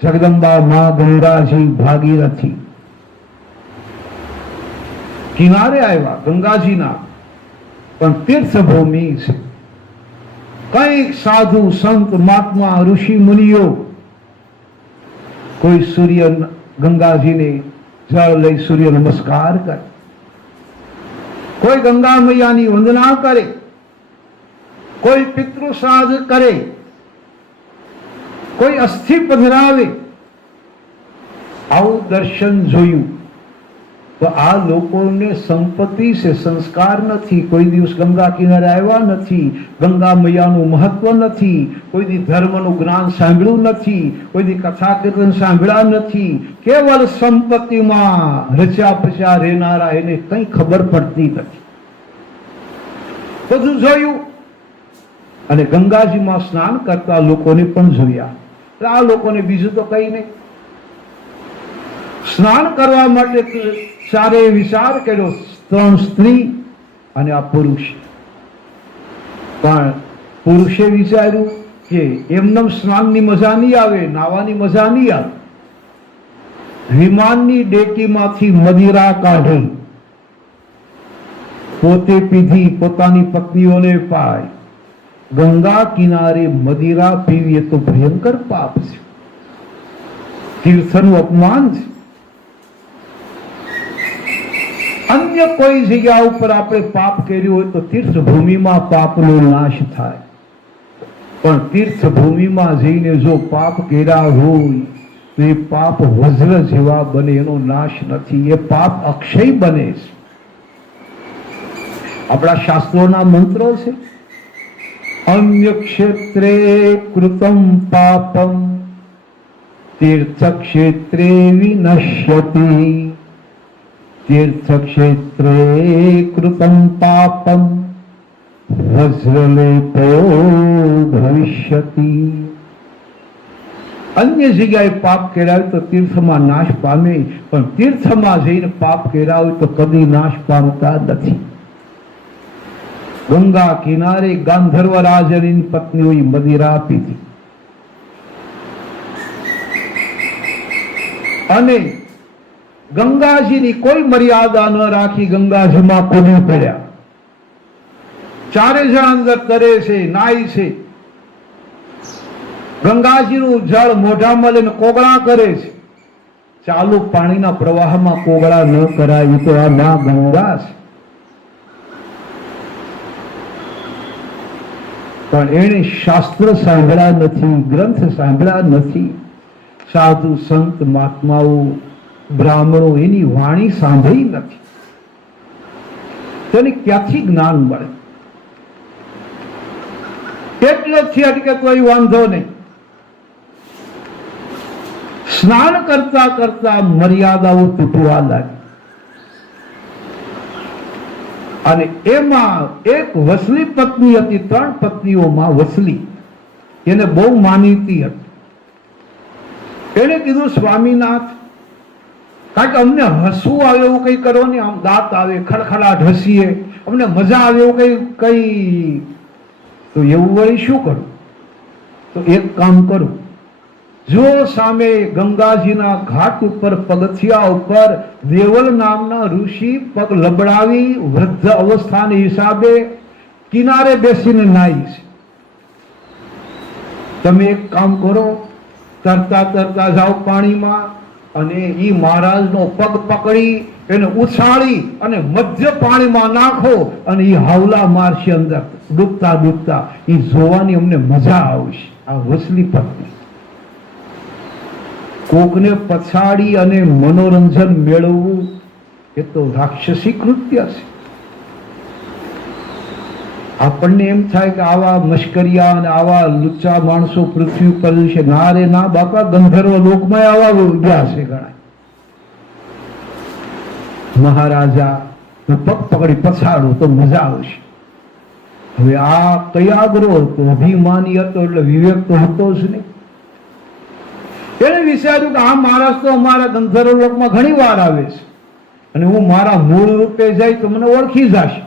જગદંબા માં ગંગાજી ભાગીરથી કિનારે આવ્યા ગંગાજીના. પણ તીર્થભૂમિ છે. કઈક સાધુ સંત મહાત્મા ઋષિ મુનિઓ કોઈ સૂર્ય ગંગાજીને જળ લઈ સૂર્ય નમસ્કાર કરે, કોઈ ગંગા મૈયાની વંદના કરે, કોઈ પિતૃ શ્રાદ્ધ કરે, કોઈ અસ્થિ પધરાવે. આવું દર્શન જોયું તો આ લોકોને સંપત્તિ છે, સંસ્કાર નથી. કોઈ દિવસ ગંગા કિનારે આવ્યા નથી, ગંગા મૈયાનું મહત્વ નથી, કોઈ દી ધર્મનું જ્ઞાન સાંભળ્યું નથી, કોઈ દી કથા કીર્તન સાંભળ્યા નથી. કેવળ સંપત્તિમાં રચ્યા પચ્યા રહેનારા, એને કઈ ખબર પડતી નથી. બધું જોયું અને ગંગાજીમાં સ્નાન કરતા લોકોને પણ જોયા. આ લોકોને બીજું તો કઈ નહીં. સ્નાન કરવા માટે ચારે વિચાર કર્યો, 3 સ્ત્રી અને આ પુરુષ. પણ પુરુષે વિચાર્યું કે એમનેમ સ્નાનની મજા નહીં આવે, નાવાની મજા નહીં આવે. વિમાનની ડેકીમાંથી મદિરા કાઢી પોતે પીધી, પોતાની પત્નીઓને પાય. ગંગા કિનારે મદિરા પીવી એ તો ભયંકર પાપ છે, તીર્થનું અપમાન છે. અન્ય કોઈ જગ્યા ઉપર આપણે પાપ કર્યું હોય તો તીર્થભૂમિમાં પાપનો નાશ થાય, પણ તીર્થભૂમિમાં જઈને જો પાપ કર્યા હોય તો એ પાપ વજ્ર જેવા બને, એનો નાશ નથી, એ પાપ અક્ષય બને છે. આપણા શાસ્ત્રોના મંત્રો છે, અન્ય ક્ષેત્રે કૃતમ પાપમ તીર્થ ક્ષેત્રે વિનશ્યતિ, તીર્થક્ષેત્રે કૃતમ પાપમ વજ્રલેપો ભવિષ્યતિ. અન્ય જગ્યાએ પાપ કર્યા હોય તો તીર્થમાં નાશ પામે, પણ તીર્થમાં જઈને પાપ કર્યા હોય તો કદી નાશ પામતા નથી. ગંગા કિનારે ગાંધર્વ રાજાની પત્નીઓએ મદિરા પીધી અને ગંગાજીની કોઈ મર્યાદા ન રાખી ગંગાજીમાં કૂદી પડ્યા. ચારે જણ અંદર તરે છે, નાય છે. ગંગાજીનું જળ મોઢામાં લઈને કોગળા કરે છે. ચાલુ પાણીના પ્રવાહમાં કોગળા ન કરાય, તો આ ના ગંગા છે. પણ એને શાસ્ત્ર સાંભળ્યા નથી, ગ્રંથ સાંભળ્યા નથી. સાધુ સંત મહાત્માઓ બ્રાહ્મણો એની વાણી સાંભળી નથી. તેને ક્યાંથી જ્ઞાન મળે? એટલેથી અટકે કોઈ વાંધો નહીં. સ્નાન કરતા કરતા મર્યાદાઓ તૂટવા લાગી અને એમાં એક વસલી પત્ની હતી. 3 પત્નીઓમાં વસલી એને બહુ માનીતી હતી. એને કીધું, સ્વામીનાથ, કારણ કે અમને હસવું આવે એવું કઈ કરો ને, આમ દાંત આવે, ખડખડાટ હસીએ, અમને મજા આવે એવું કઈ તો એવું વળી શું કરું? તો એક કામ કરું, જો સામે ગંગાજીના ઘાટ ઉપર પગથિયા ઉપર દેવલ નામના ઋષિ પગ લબડાવી વૃદ્ધ અવસ્થાને હિસાબે કિનારે બેસીને નાઈ છે. તમે એક કામ કરો, તરતા તરતા જાઓ પાણીમાં અને ઈ મહારાજનો પગ પકડી એને ઉછાળી અને મધ્ય પાણીમાં નાખો અને ઈ હાવલા મારશે અંદર ડૂબતા ડૂબતા. ઈ જોવાની અમને મજા આવશે. આ વસલી પત્ની કોકને પછાડી અને મનોરંજન મેળવવું એ તો રાક્ષસી કૃત્ય છે. આપણને એમ થાય કે આવા મશ્કરિયા અને આવા લુચ્ચા માણસો પૃથ્વી ઉપર છે. ના રે ના બાપા, ગંધર્વ લોકમાં આવા ગયા છે ઘણા. મહારાજા પગ પકડી પછાડો તો મજા આવશે. હવે આ કયાગ્રો હતો, અભિમાની હતો, એટલે વિવેક તો હતો જ નહીં. એને વિચાર્યું કે આ માણસ તો અમારા ગંધર્વ લોકમાં ઘણી વાર આવે છે અને હું મારા મૂળ રૂપે જાય તો મને ઓળખી જશે.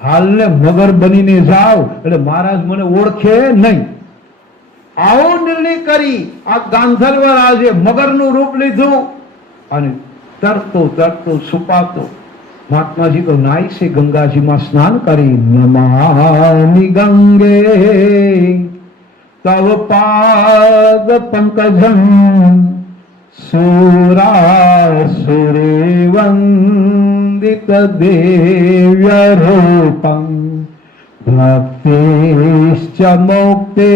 હાલને મગર બનીને જાવ એટલે મહારાજ મને ઓળખે નહીં. આવો નિર્ણય કરી આ ગાંધર્વ રાજે મગરનું રૂપ લીધું અને તરતો તરતો છુપાતો મહાત્માજી તો નાય છે, ગંગાજીમાં સ્નાન કરી. નમામિ ગંગે તવ પાદ પંકજમ સુરાસુરે વંદિત દિવ્ય રૂપં ભક્તિશ્ચ મોક્તે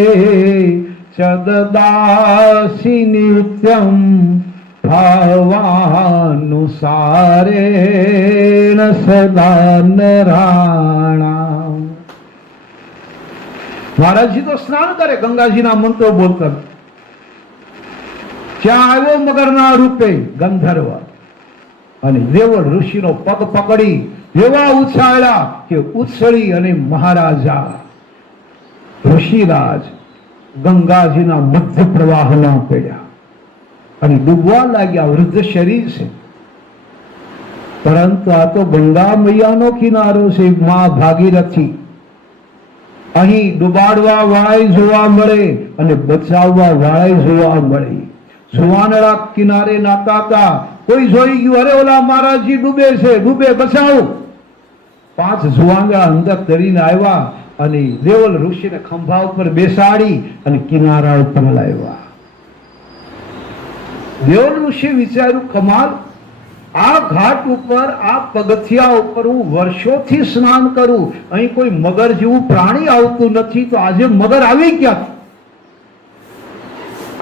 ચ દદાસી નિત્યં ભાવાનુસારેણ સદા નરાણામ. મહારાજજી તો સ્નાન કરે, ગંગાજીના મંત્રો બોલતા. ત્યાં આવ્યો મગરના રૂપે ગંધર્વ અને દેવળ ઋષિનો પગ પકડી એવા ઉછાળ્યા કે ઉછળી અને મહારાજા ઋષિરાજ ગંગાજીના મધ્ય પ્રવાહમાં પડ્યા અને ડૂબવા લાગ્યા. વૃદ્ધ શરીર છે, પરંતુ આ તો ગંગા મૈયાનો કિનારો છે, માં ભાગીરથી. અહીં ડુબાડવા વાળા જોવા મળે અને બચાવવા વાળા જોવા મળે. જુવાનડા કિનારે નાતા હતા, કોઈ જોઈ ગયું, અરે ઓલા મહારાજજી ડૂબે છે, ડૂબે, બચાવો. 5 જુવાનડા અંદર તરીને આવ્યા અને દેવલ ઋષિને ખંભા ઉપર બેસાડી અને કિનારા ઉપર લાવ્યા. દેવલ ઋષિ વિચાર્યું, કમાલ, આ ઘાટ ઉપર, આ પગથિયા ઉપર હું વર્ષોથી સ્નાન કરું, અહીં કોઈ મગર જેવું પ્રાણી આવતું નથી, તો આજે મગર આવી ક્યાંથી?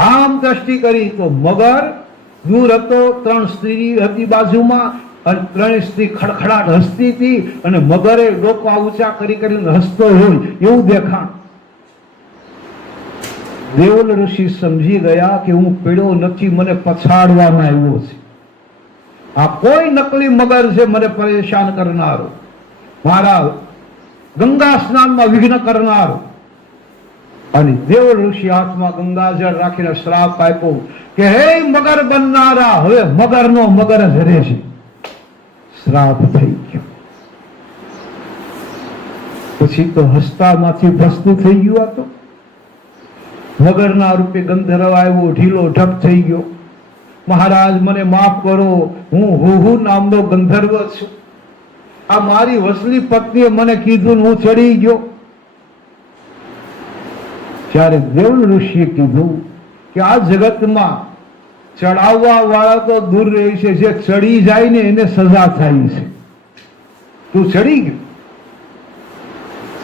આમ દ્રષ્ટિ કરી તો મગર દૂર હતો, 3 સ્ત્રી હતી બાજુમાં અને 3 સ્ત્રી ખડખડાટ હસતી હતી અને મગરે ડોકા ઊંચા કરી કરીને હસતો હોય એવું દેખાણ. દેવલ ઋષિ સમજી ગયા કે હું પીડ્યો નથી, મને પછાડવામાં આવ્યો છે. આ કોઈ નકલી મગર છે, મને પરેશાન કરનારો, મારા ગંગા સ્નાનમાં વિઘ્ન કરનારો. અને દેવલ ઋષિ હાથમાં ગંગાજળ રાખીને શ્રાપ આપ્યો કે હે મગર બનનારા, હવે મગરનો મગર જ રહેશે. શ્રાપ થઈ ગયો. પછી તો હસ્તામાંથી વસ્તુ થઈ ગયું. આ તો મગરના રૂપે ગંધર્વ આવ્યો, ઢીલો ઢપ થઈ ગયો. મહારાજ મને માફ કરો, હું નામનો ગંધર્વ છું. આ મારી વસલી પત્નીએ મને કીધું, હું ચડી ગયો. ત્યારે દેવલ ઋષિએ કીધું કે આ જગતમાં ચડાવવા વાળા તો દૂર રહે છે, જે ચડી જાય ને એને સજા થાય છે. તું ચડી ગયો,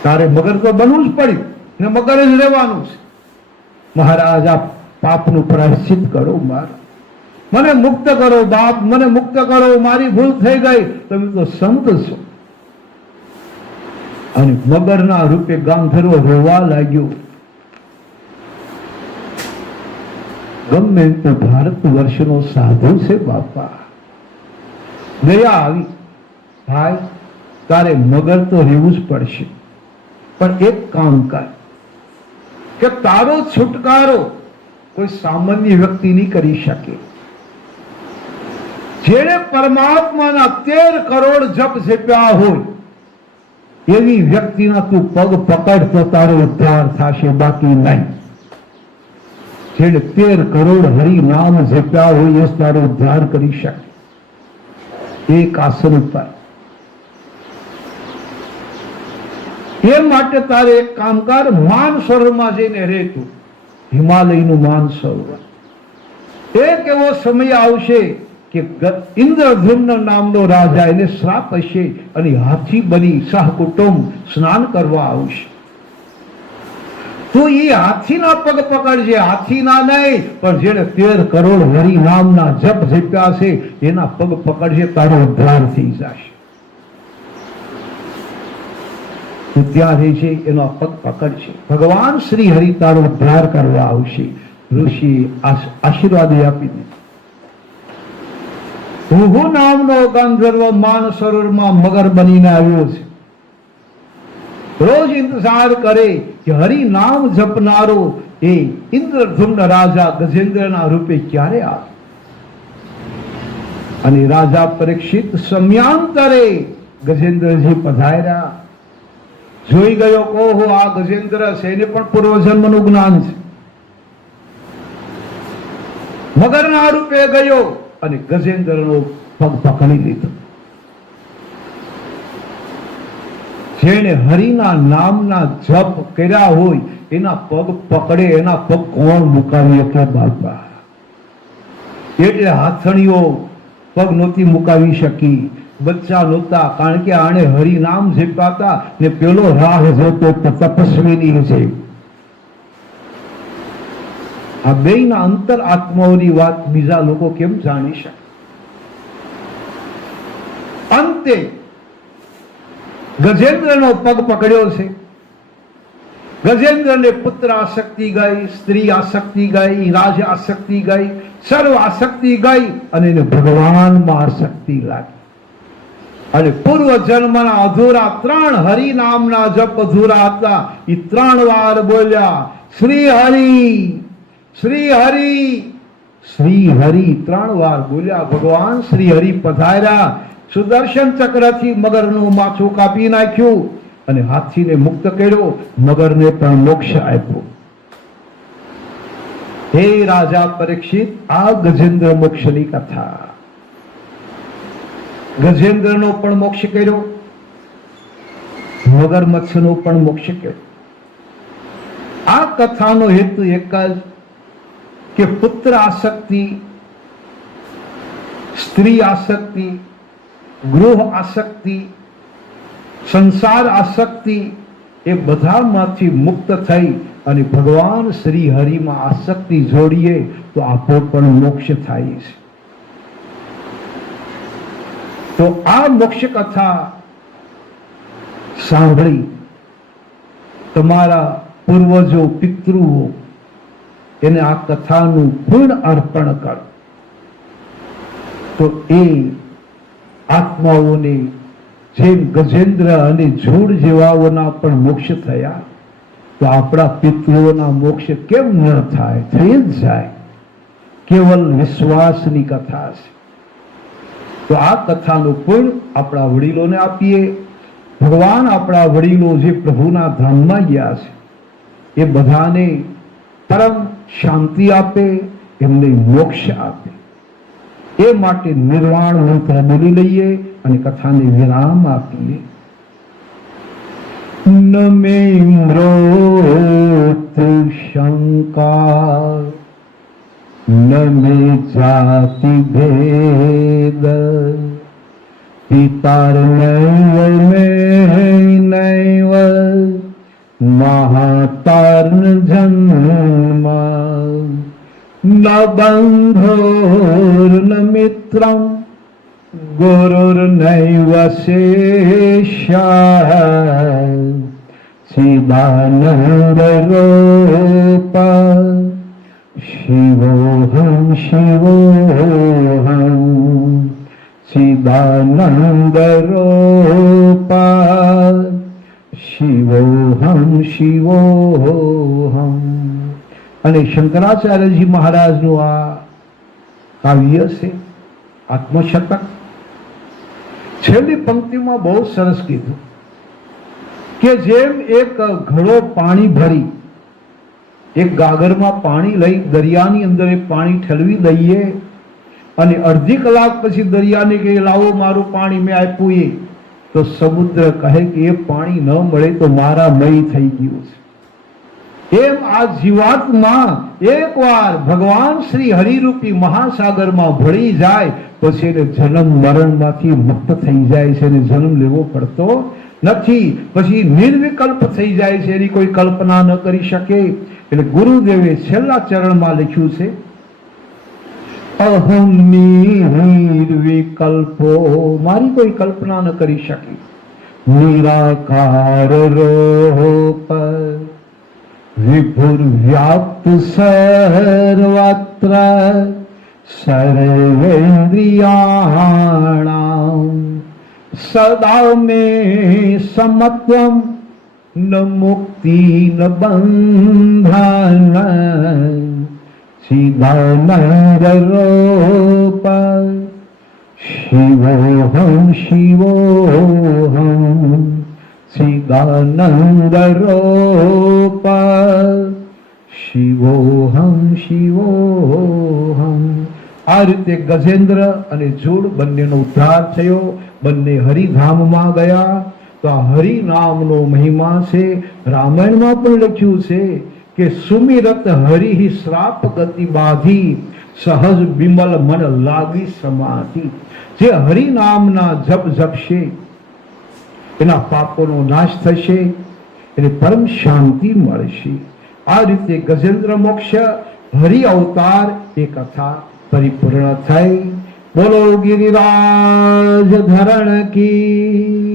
તારે મગર તો બનવું જ પડ્યું ને મગર જ રહેવાનું છે. મહારાજ આ પાપનું પ્રાયશ્ચિત કરો, મને મુક્ત કરો બાપ, મને મુક્ત કરો, મારી ભૂલ થઈ ગઈ. તમે તો સંત છો. અને મગરના રૂપે ગાંધર્વ રોવા લાગ્યો. ગમે તો ભારત વર્ષનો સાધુ છે બાપા, દયા આવી. ભાઈ તારે મગર તો રહેવું જ પડશે, પણ એક કામ કર કે તારો છુટકારો કોઈ સામાન્ય વ્યક્તિ નહીં કરી શકે. જેણે પરમાત્માના 13 કરોડ જપ જપ્યા હોય એવી વ્યક્તિના તું પગ પકડ તો તારો ઉદ્ધાર થશે, બાકી નહીં. જેણે 13 કરોડ હરિ નામ જપ્યા હોય એ તારો ઉદ્ધાર કરી શકે. એક આસન પર. એ માટે તારે એક કામ કર, માનસરોવરમાં જઈને રહેતું. હિમાલયનું માનસરોવર. એક એવો સમય આવશે કે ઇન્દ્રધ્યુમ્ન નામનો રાજા, એને શ્રાપ હશે અને હાથી બની સહકુટુંબ સ્નાન કરવા આવશે. તો એ હાથીના પગ પકડજે, હાથીના નહીં, પણ જેને 13 કરોડ હરિ નામના જપ જપ્યા છે એના પગ પકડજે, તારો ઉદ્ધાર થઈ જશે. તું ત્યાં રહે છે, એનો પગ પકડશે, ભગવાન શ્રી હરિ તારો ઉદ્ધાર કરવા આવશે. ઋષિ આશીર્વાદ આપી દે. હું નામનો ગાંધર્વ માનસરોવરમાં મગર બનીને આવ્યો છે. રોજ ઇંતજાર કરે કે હરિ નામ જપનારો એ ઇન્દ્રધુમ્ન રાજા ગજેન્દ્રના રૂપે ક્યારે આવે. અને રાજા પરીક્ષિત સમયાંતરે ગજેન્દ્રજી પધાર્યા. જોઈ ગયો, ઓહો આ ગજેન્દ્ર છે, એને પણ પૂર્વજન્મનું જ્ઞાન છે. મગરના રૂપે ગયો અને ગજેન્દ્રનો પગ પકડી લીધો. જેણે હરિના નામના જપ કર્યા હોય એના પગ પકડે, એના પગ કોણ મુકાવી શકે બાપા? એટલે હાથણીઓ પગ નહોતી મુકાવી શકી, બચ્ચા નહોતા, કારણ કે આણે હરિનામ જપાતા ને પેલો રાહ જોતો તપસ્વીની છે. આ બેયના અંતર આત્માઓની વાત બીજા લોકો કેમ જાણી શકે? અંતે ગજેન્દ્રનો પગ પકડ્યો છે. ગજેન્દ્રને પુત્ર આસક્તિ ગઈ, સ્ત્રી આસક્તિ ગઈ, રાજ આસક્તિ ગઈ, સર્વ આસક્તિ ગઈ અને એને ભગવાનમાં આસક્તિ લાગી. અને પૂર્વ જન્મના અધૂરા 3 હરિ નામના જપ અધૂરા હતા. એ 3 વાર બોલ્યા શ્રી હરિ, શ્રી હરિ, શ્રી હરિ. 3 વાર બોલ્યા. ભગવાન શ્રી હરિ પધાર્યા. સુદર્શન ચક્રથી મગરનું માથું કાપી નાખ્યું અને હાથીને મુક્ત કર્યો. મગરને પણ મોક્ષ આપ્યો. હે રાજા પરીક્ષિત, આ ગજેન્દ્ર મોક્ષની કથા. ગજેન્દ્રનો પણ મોક્ષ કર્યો, મગરમચ્છનો પણ મોક્ષ કર્યો. આ કથાનો હેતુ એક જ કે પુત્ર આસક્તિ, સ્ત્રી આસક્તિ, ગૃહ આસક્તિ, સંસાર આસક્તિ એ બધામાંથી મુક્ત થઈ અને ભગવાન શ્રી હરિમાં આસક્તિ જોડીએ તો આપો પણ મોક્ષ થાય છે. તો આ મોક્ષ કથા સાંભળી તમારા પૂર્વજો પિતૃઓ એને આ કથાનું પૂર્ણ અર્પણ કરો તો એ આત્માઓને જેમ ગજેન્દ્ર અને ઝૂડ જેવાઓના પણ મોક્ષ થયા તો આપણા પિતૃઓના મોક્ષ કેમ ન થાય? થઈ જ જાય. કેવલ વિશ્વાસની કથા છે. તો આ કથાનું પૂર્ણ આપણા વડીલોને આપીએ ભગવાન આપણા વડીલો જે પ્રભુના ધામમાં ગયા છે એ બધાને પરમ શાંતિ આપે, એમને મોક્ષ આપે. એ માટે નિર્વાણ મંત્ર બોલી લઈએ અને કથાને વિરામ આપીએ. ન મે મૃત્યુ શંકા ન મે જાતિ ભેદ પિતાર્નૈવ મે નૈવ મહાતાર્ન જન્મ ન બંધોર્ન મિત્રમ ગુરુર્નૈવ શેષા ચિદાનંદ રૂપ શિવોહમ શિવોહમ ચિદાનંદ રૂપ શિવોહમ શિવોહમ. અને શંકરાચાર્યજી મહારાજનું આ કાવ્ય છે આત્મશતક. છેલ્લી પંક્તિમાં બહુ સરસ કીધું કે જેમ એક ઘડો પાણી ભરી એક ગાગરમાં પાણી લઈ દરિયાની અંદર એ પાણી ઠલવી દઈએ અને અડધી કલાક પછી દરિયાને કે લાવો મારું પાણી મેં આપ્યું, એ તો સમુદ્ર કહે કે એ પાણી ન મળે તો મારા મય થઈ ગયું છે. એમ આ જીવાત્મા એકવાર ભગવાન શ્રી હરિરૂપી મહાસાગરમાં ભળી જાય પછી એને જન્મ મરણમાંથી મુક્ત થઈ જાય છે, એને જન્મ લેવો પડતો નથી. પછી નિર્વિકલ્પ થઈ જાય છે, એની કોઈ કલ્પના ન કરી શકે. એટલે ગુરુદેવે છેલ્લા ચરણમાં લખ્યું છે અહમ નિર્વિકલ્પો, મારી કોઈ કલ્પના ન કરી શકે. નિરાકાર રૂપ વિભુર્વ્યાપ્ત સર્વત્ર સર્વેન્દ્રિયાણામ સદા મે સમત્વમ ન મુક્તિ ન બંધન ચિદાનંદ રૂપ શિવોહમ શિવોહમ ચિદાનંદ રૂપ શિવોહમ શિવોહમ. આ રીતે ગજેન્દ્ર અને જૂડ બંનેનો ઉદ્ધાર થયો, બંને હરિધામમાં ગયા. તો આ હરિનામનો મહિમા છે. રામાયણમાં પણ લખ્યું છે કે સુમિરત હરિ શ્રાપ ગતિ બાધી સહજ બિમલ મન લાગી સમાધિ. જે હરિનામના જપ જપશે એના પાપોનો નાશ થશે, એને પરમ શાંતિ મળશે. આ રીતે ગજેન્દ્ર મોક્ષ હરિ અવતાર એ કથા પરિપૂર્ણ થઈ. બોલો ગિરિરાજ ધરણ કી